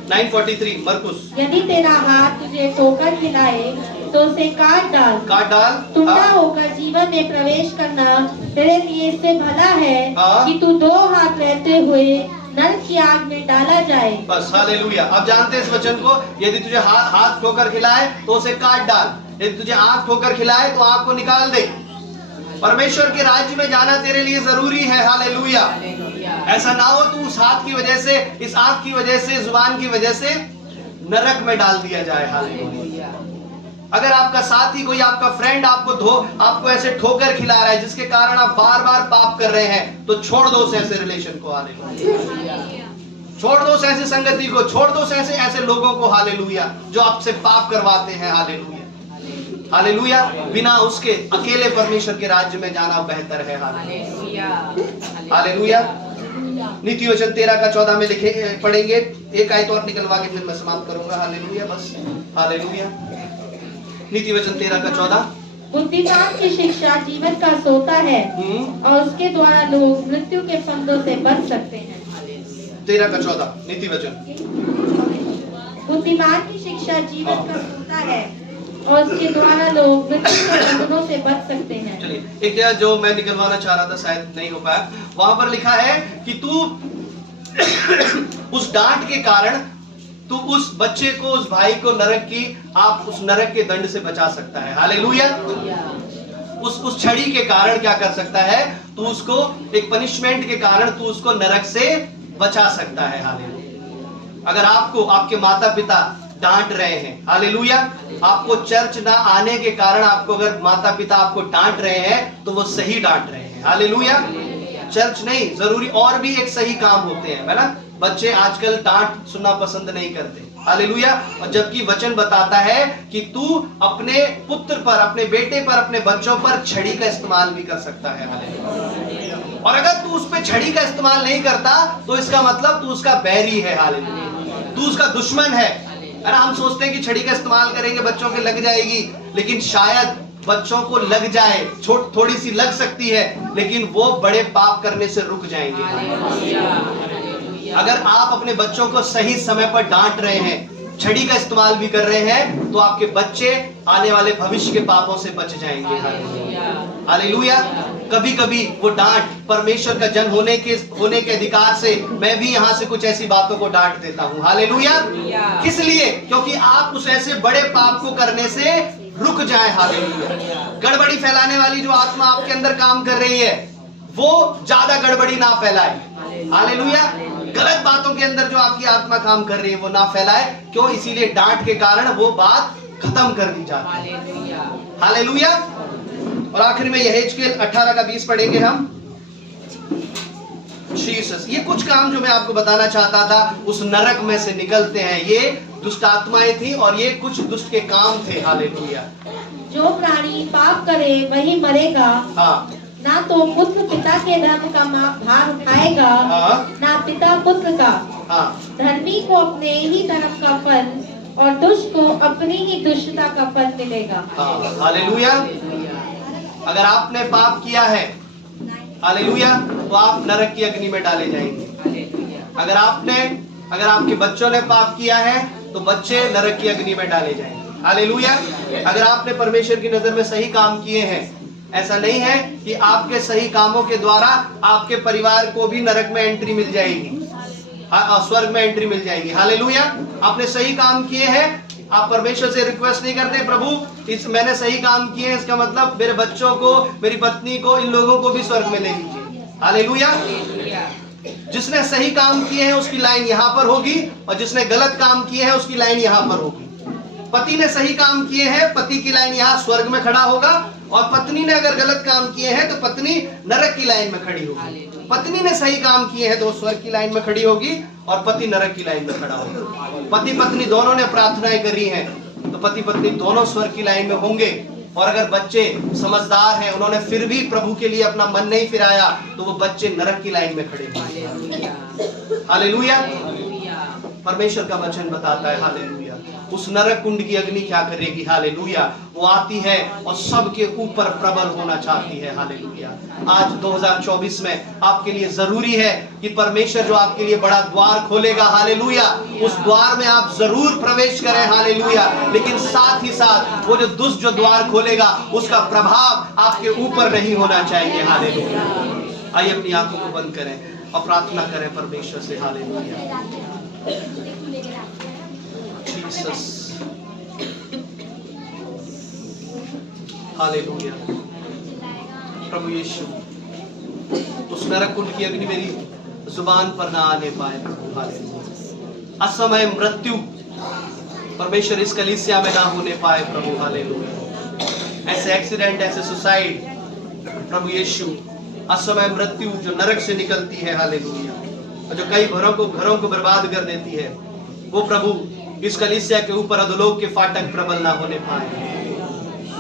9:43 मरकुस। यदि तेरा हाथ तुझे ठोकर खिलाए तो उसे काट डाल। काट डाल। टुकड़ा होकर जीवन में प्रवेश करना तेरे लिए इससे भला है कि तू 2 हाथ रहते हुए नरक की आग में डाला जाए। बस, हालेलुया। अब जानते हैं इस वचन को, यदि तुझे हाथ ठोकर खिलाए तो उसे काट डाल, यदि तुझे आंख ठोकर खिलाए तो आंख को निकाल दे। परमेश्वर के राज्य में जाना तेरे लिए जरूरी है। हालेलुया। ऐसा ना हो तू उस हाथ की वजह से, इस आंख की वजह से, जुबान की वजह से नरक में डाल दिया जाए। हालेलुया। अगर आपका साथी, कोई आपका फ्रेंड आपको ऐसे ठोकर खिला रहा है जिसके कारण आप बार बार पाप कर रहे हैं, तो छोड़ दो उस ऐसे रिलेशन को। हालेलुया। छोड़ दो उस ऐसे संगति को, छोड़ दो उस ऐसे लोगों को। हालेलुया, जो आपसे पाप करवाते हैं। Hallelujah, hallelujah. बिना उसके अकेले परमेश्वर के राज्य में जाना बेहतर है। Hallelujah, hallelujah. नीति वचन 13 का 14 में लिखे पढ़ेंगे। एक आयत और निकलवा के फिर मैं समाप्त करूंगा। हालेलुया, बस। हालेलुया। नीति वचन 13 का 14। बुद्धिमान की शिक्षा जीवन का सोता है और उसके द्वारा लोग मृत्यु के फंदों से बच सकते हैं। 13 का 14 नीति वचन। बुद्धिमान की शिक्षा जीवन का सोता है और उसके द्वारा लोग मृत्यु के फंदों से बच सकते हैं। चलिए, एक जगह जो मैं निकलवाना चाह रहा था, शायद नहीं हो पाया। वहां पर लिखा है कि तू उस डांट के कारण तू उस बच्चे को, उस भाई को आप उस नरक के दंड से बचा सकता है। हालेलुया। उस छड़ी के कारण क्या कर सकता है? तू उसको एक पनिशमेंट के कारण तू उसको नरक से बचा सकता है। हालेलुया। अगर आपको आपके माता पिता डांट रहे हैं, हालेलुया, आपको चर्च ना आने के कारण आपको अगर माता पिता आपको डांट रहे हैं तो वो सही डांट रहे हैं। हालेलुया। चर्च नहीं, जरूरी और भी एक सही काम होते हैं, है ना। बच्चे आजकल डांट सुनना पसंद नहीं करते। हालेलुया। और जबकि वचन बताता है कि तू अपने पुत्र पर, अपने बेटे पर, अपने बच्चों पर छड़ी का इस्तेमाल भी कर सकता है। हालेलुया। और अगर तू उस पे छड़ी का इस्तेमाल नहीं करता तो इसका मतलब तू उसका बैरी है। हालेलुया। तू उसका दुश्मन है। अरे हम सोचते हैं कि छड़ी का इस्तेमाल करेंगे बच्चों के लग जाएगी, लेकिन शायद बच्चों को लग जाए, थोड़ी सी लग सकती है, लेकिन वो बड़े पाप करने से रुक जाएंगे। अगर आप अपने बच्चों को सही समय पर डांट रहे हैं, छड़ी का इस्तेमाल भी कर रहे हैं, तो आपके बच्चे आने वाले भविष्य के पापों से बच जाएंगे। हालेलुया। कभी कभी वो डांट परमेश्वर का जन होने के अधिकार से मैं भी यहाँ से कुछ ऐसी बातों को डांट देता हूँ। हालेलुया। किस लिए? क्योंकि आप उस ऐसे बड़े पाप को करने से रुक जाए। हालेलुया। गड़बड़ी फैलाने वाली जो आत्मा आपके अंदर काम कर रही है वो ज्यादा गड़बड़ी ना फैलाए। हालेलुया। गलत बातों के अंदर जो आपकी आत्मा काम कर रही है वो ना फैलाए। क्यों? इसीलिए डांट के कारण वो बात खत्म कर दी जाती है। हालेलुया। और आखिर में यहेजकेल 18 का 20 पढ़ेंगे हम। जीसस, ये कुछ काम जो मैं आपको बताना चाहता था, उस नरक में से निकलते हैं। ये दुष्ट आत्माएं थी और ये कुछ दुष्ट के काम थे। हालेलुया। जो प्राणी पाप करे वही मरेगा। हाँ। ना तो पुत्र पिता के धर्म का भार उठाएगा, ना पिता पुत्र का। धर्मी को अपने ही धर्म का फल और दुष्ट को अपनी ही दुष्टता का फल मिलेगा। हालेलुया। अगर आपने पाप किया है, हालेलुया, तो आप नरक की अग्नि में डाले जाएंगे। अगर आपके बच्चों ने पाप किया है तो बच्चे नरक की अग्नि में डाले जाएंगे। हालेलुया। अगर आपने परमेश्वर की नजर में सही काम किए हैं, ऐसा नहीं है कि आपके सही कामों के द्वारा आपके परिवार को भी नरक में एंट्री मिल जाएगी, स्वर्ग में एंट्री मिल जाएगी। हालेलुया। आपने सही काम किए हैं, आप परमेश्वर से रिक्वेस्ट नहीं करते प्रभु मैंने सही काम किए हैं, इसका मतलब मेरे बच्चों को, मेरी पत्नी को, इन लोगों को भी स्वर्ग में ले लीजिए। हालेलुया। जिसने सही काम किए हैं उसकी लाइन यहाँ पर होगी और जिसने गलत काम किए हैं उसकी लाइन यहाँ पर होगी। पति ने सही काम किए हैं, पति की लाइन यहाँ स्वर्ग में खड़ा होगा, और पत्नी ने अगर गलत काम किए हैं तो पत्नी नरक की लाइन में खड़ी होगी। पत्नी ने सही काम किए हैं तो वो स्वर्ग की लाइन में खड़ी होगी, और पति नरक की लाइन में खड़ा होगा। पति पत्नी दोनों ने प्रार्थनाएं करी हैं तो पति पत्नी दोनों स्वर्ग की लाइन में होंगे। और अगर बच्चे समझदार हैं, उन्होंने फिर भी प्रभु के लिए अपना मन नहीं फिराया, तो वो बच्चे नरक की लाइन में खड़े होंगे। हालेलुया। परमेश्वर का वचन बताता है, हालेलुया, उस नरक कुंड की अग्नि क्या करेगी? हालेलुया, वो आती है और सबके ऊपर प्रबल होना चाहती है। हालेलुया। आज 2024 में आपके लिए जरूरी है कि परमेश्वर जो आपके लिए बड़ा द्वार खोलेगा, हालेलुया, उस द्वार में आप जरूर प्रवेश करें। हालेलुया। लेकिन साथ ही साथ वो जो दुष्ट जो द्वार खोलेगा, उसका प्रभाव आपके ऊपर नहीं होना चाहिए। हालेलुया। आइए अपनी आंखों को बंद करें और प्रार्थना करें परमेश्वर से। हालेलुया। Jesus, hallelujah. प्रभु यीशु, उस नरक कुंड की अग्नि मेरी जुबान पर ना आने पाए प्रभु। हालेलुया। असमय मृत्यु परमेश्वर इस कलीसिया में ना होने पाए प्रभु। हालेलुया। ऐसे एक्सीडेंट, ऐसे सुसाइड प्रभु यीशु, असमय मृत्यु जो नरक से निकलती है, हालेलुया, और जो कई घरों को बर्बाद कर देती है, वो प्रभु इस कलीसिया के ऊपर अधोलोक के फाटक प्रबल ना होने पाए।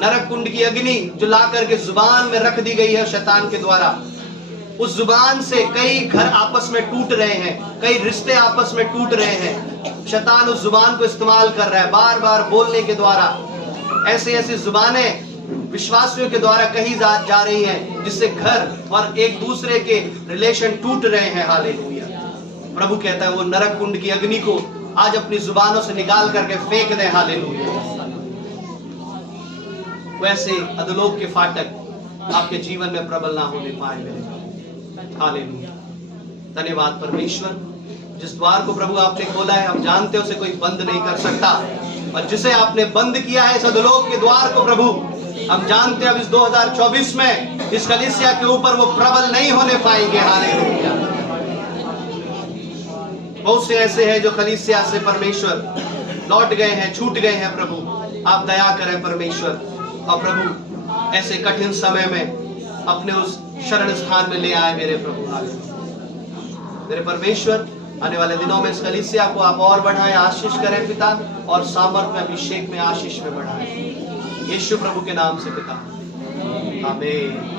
नरक कुंड की अग्नि जो ला करके जुबान में रख दी गई है शैतान के द्वारा, उस जुबान से कई घर आपस में टूट रहे हैं, कई रिश्ते आपस में टूट रहे हैं। शैतान उस जुबान को इस्तेमाल कर रहा है, बार बार बोलने के द्वारा ऐसे ऐसी जुबानें विश्वासियों के द्वारा कही जा रही हैं, जिससे घर और एक दूसरे के रिलेशन टूट रहे हैं। हालेलुया। प्रभु कहता है वो नरक कुंड की अग्नि को आज अपनी जुबानों से निकाल करके फेंक दें। हालेलुया। वैसे अधोलोक के फाटक आपके जीवन में प्रबल ना होने पाए मेरे। हालेलुया। धन्यवाद परमेश्वर, जिस द्वार को प्रभु आपने खोला है, हम जानते हैं उसे कोई बंद नहीं कर सकता, और जिसे आपने बंद किया है इस अधोलोक के द्वार को प्रभु, हम जानते हैं अब इस 2024 में इस कलीसिया के ऊपर वो प्रबल नहीं होने पाएंगे। हालेलुया। बहुत से ऐसे हैं जो कलीसिया से परमेश्वर लौट गए हैं, छूट गए हैं। प्रभु आप दया करें परमेश्वर, और प्रभु ऐसे कठिन समय में अपने उस शरण स्थान में ले आए मेरे प्रभु। हालेलुया। मेरे परमेश्वर, आने वाले दिनों में इस कलीसिया को आप और बढ़ाएं, आशीष करें पिता, और सामर्थ्य अभिषेक में आशीष में बढ़ाएं। यीशु प्रभु के नाम से पिता, आमीन।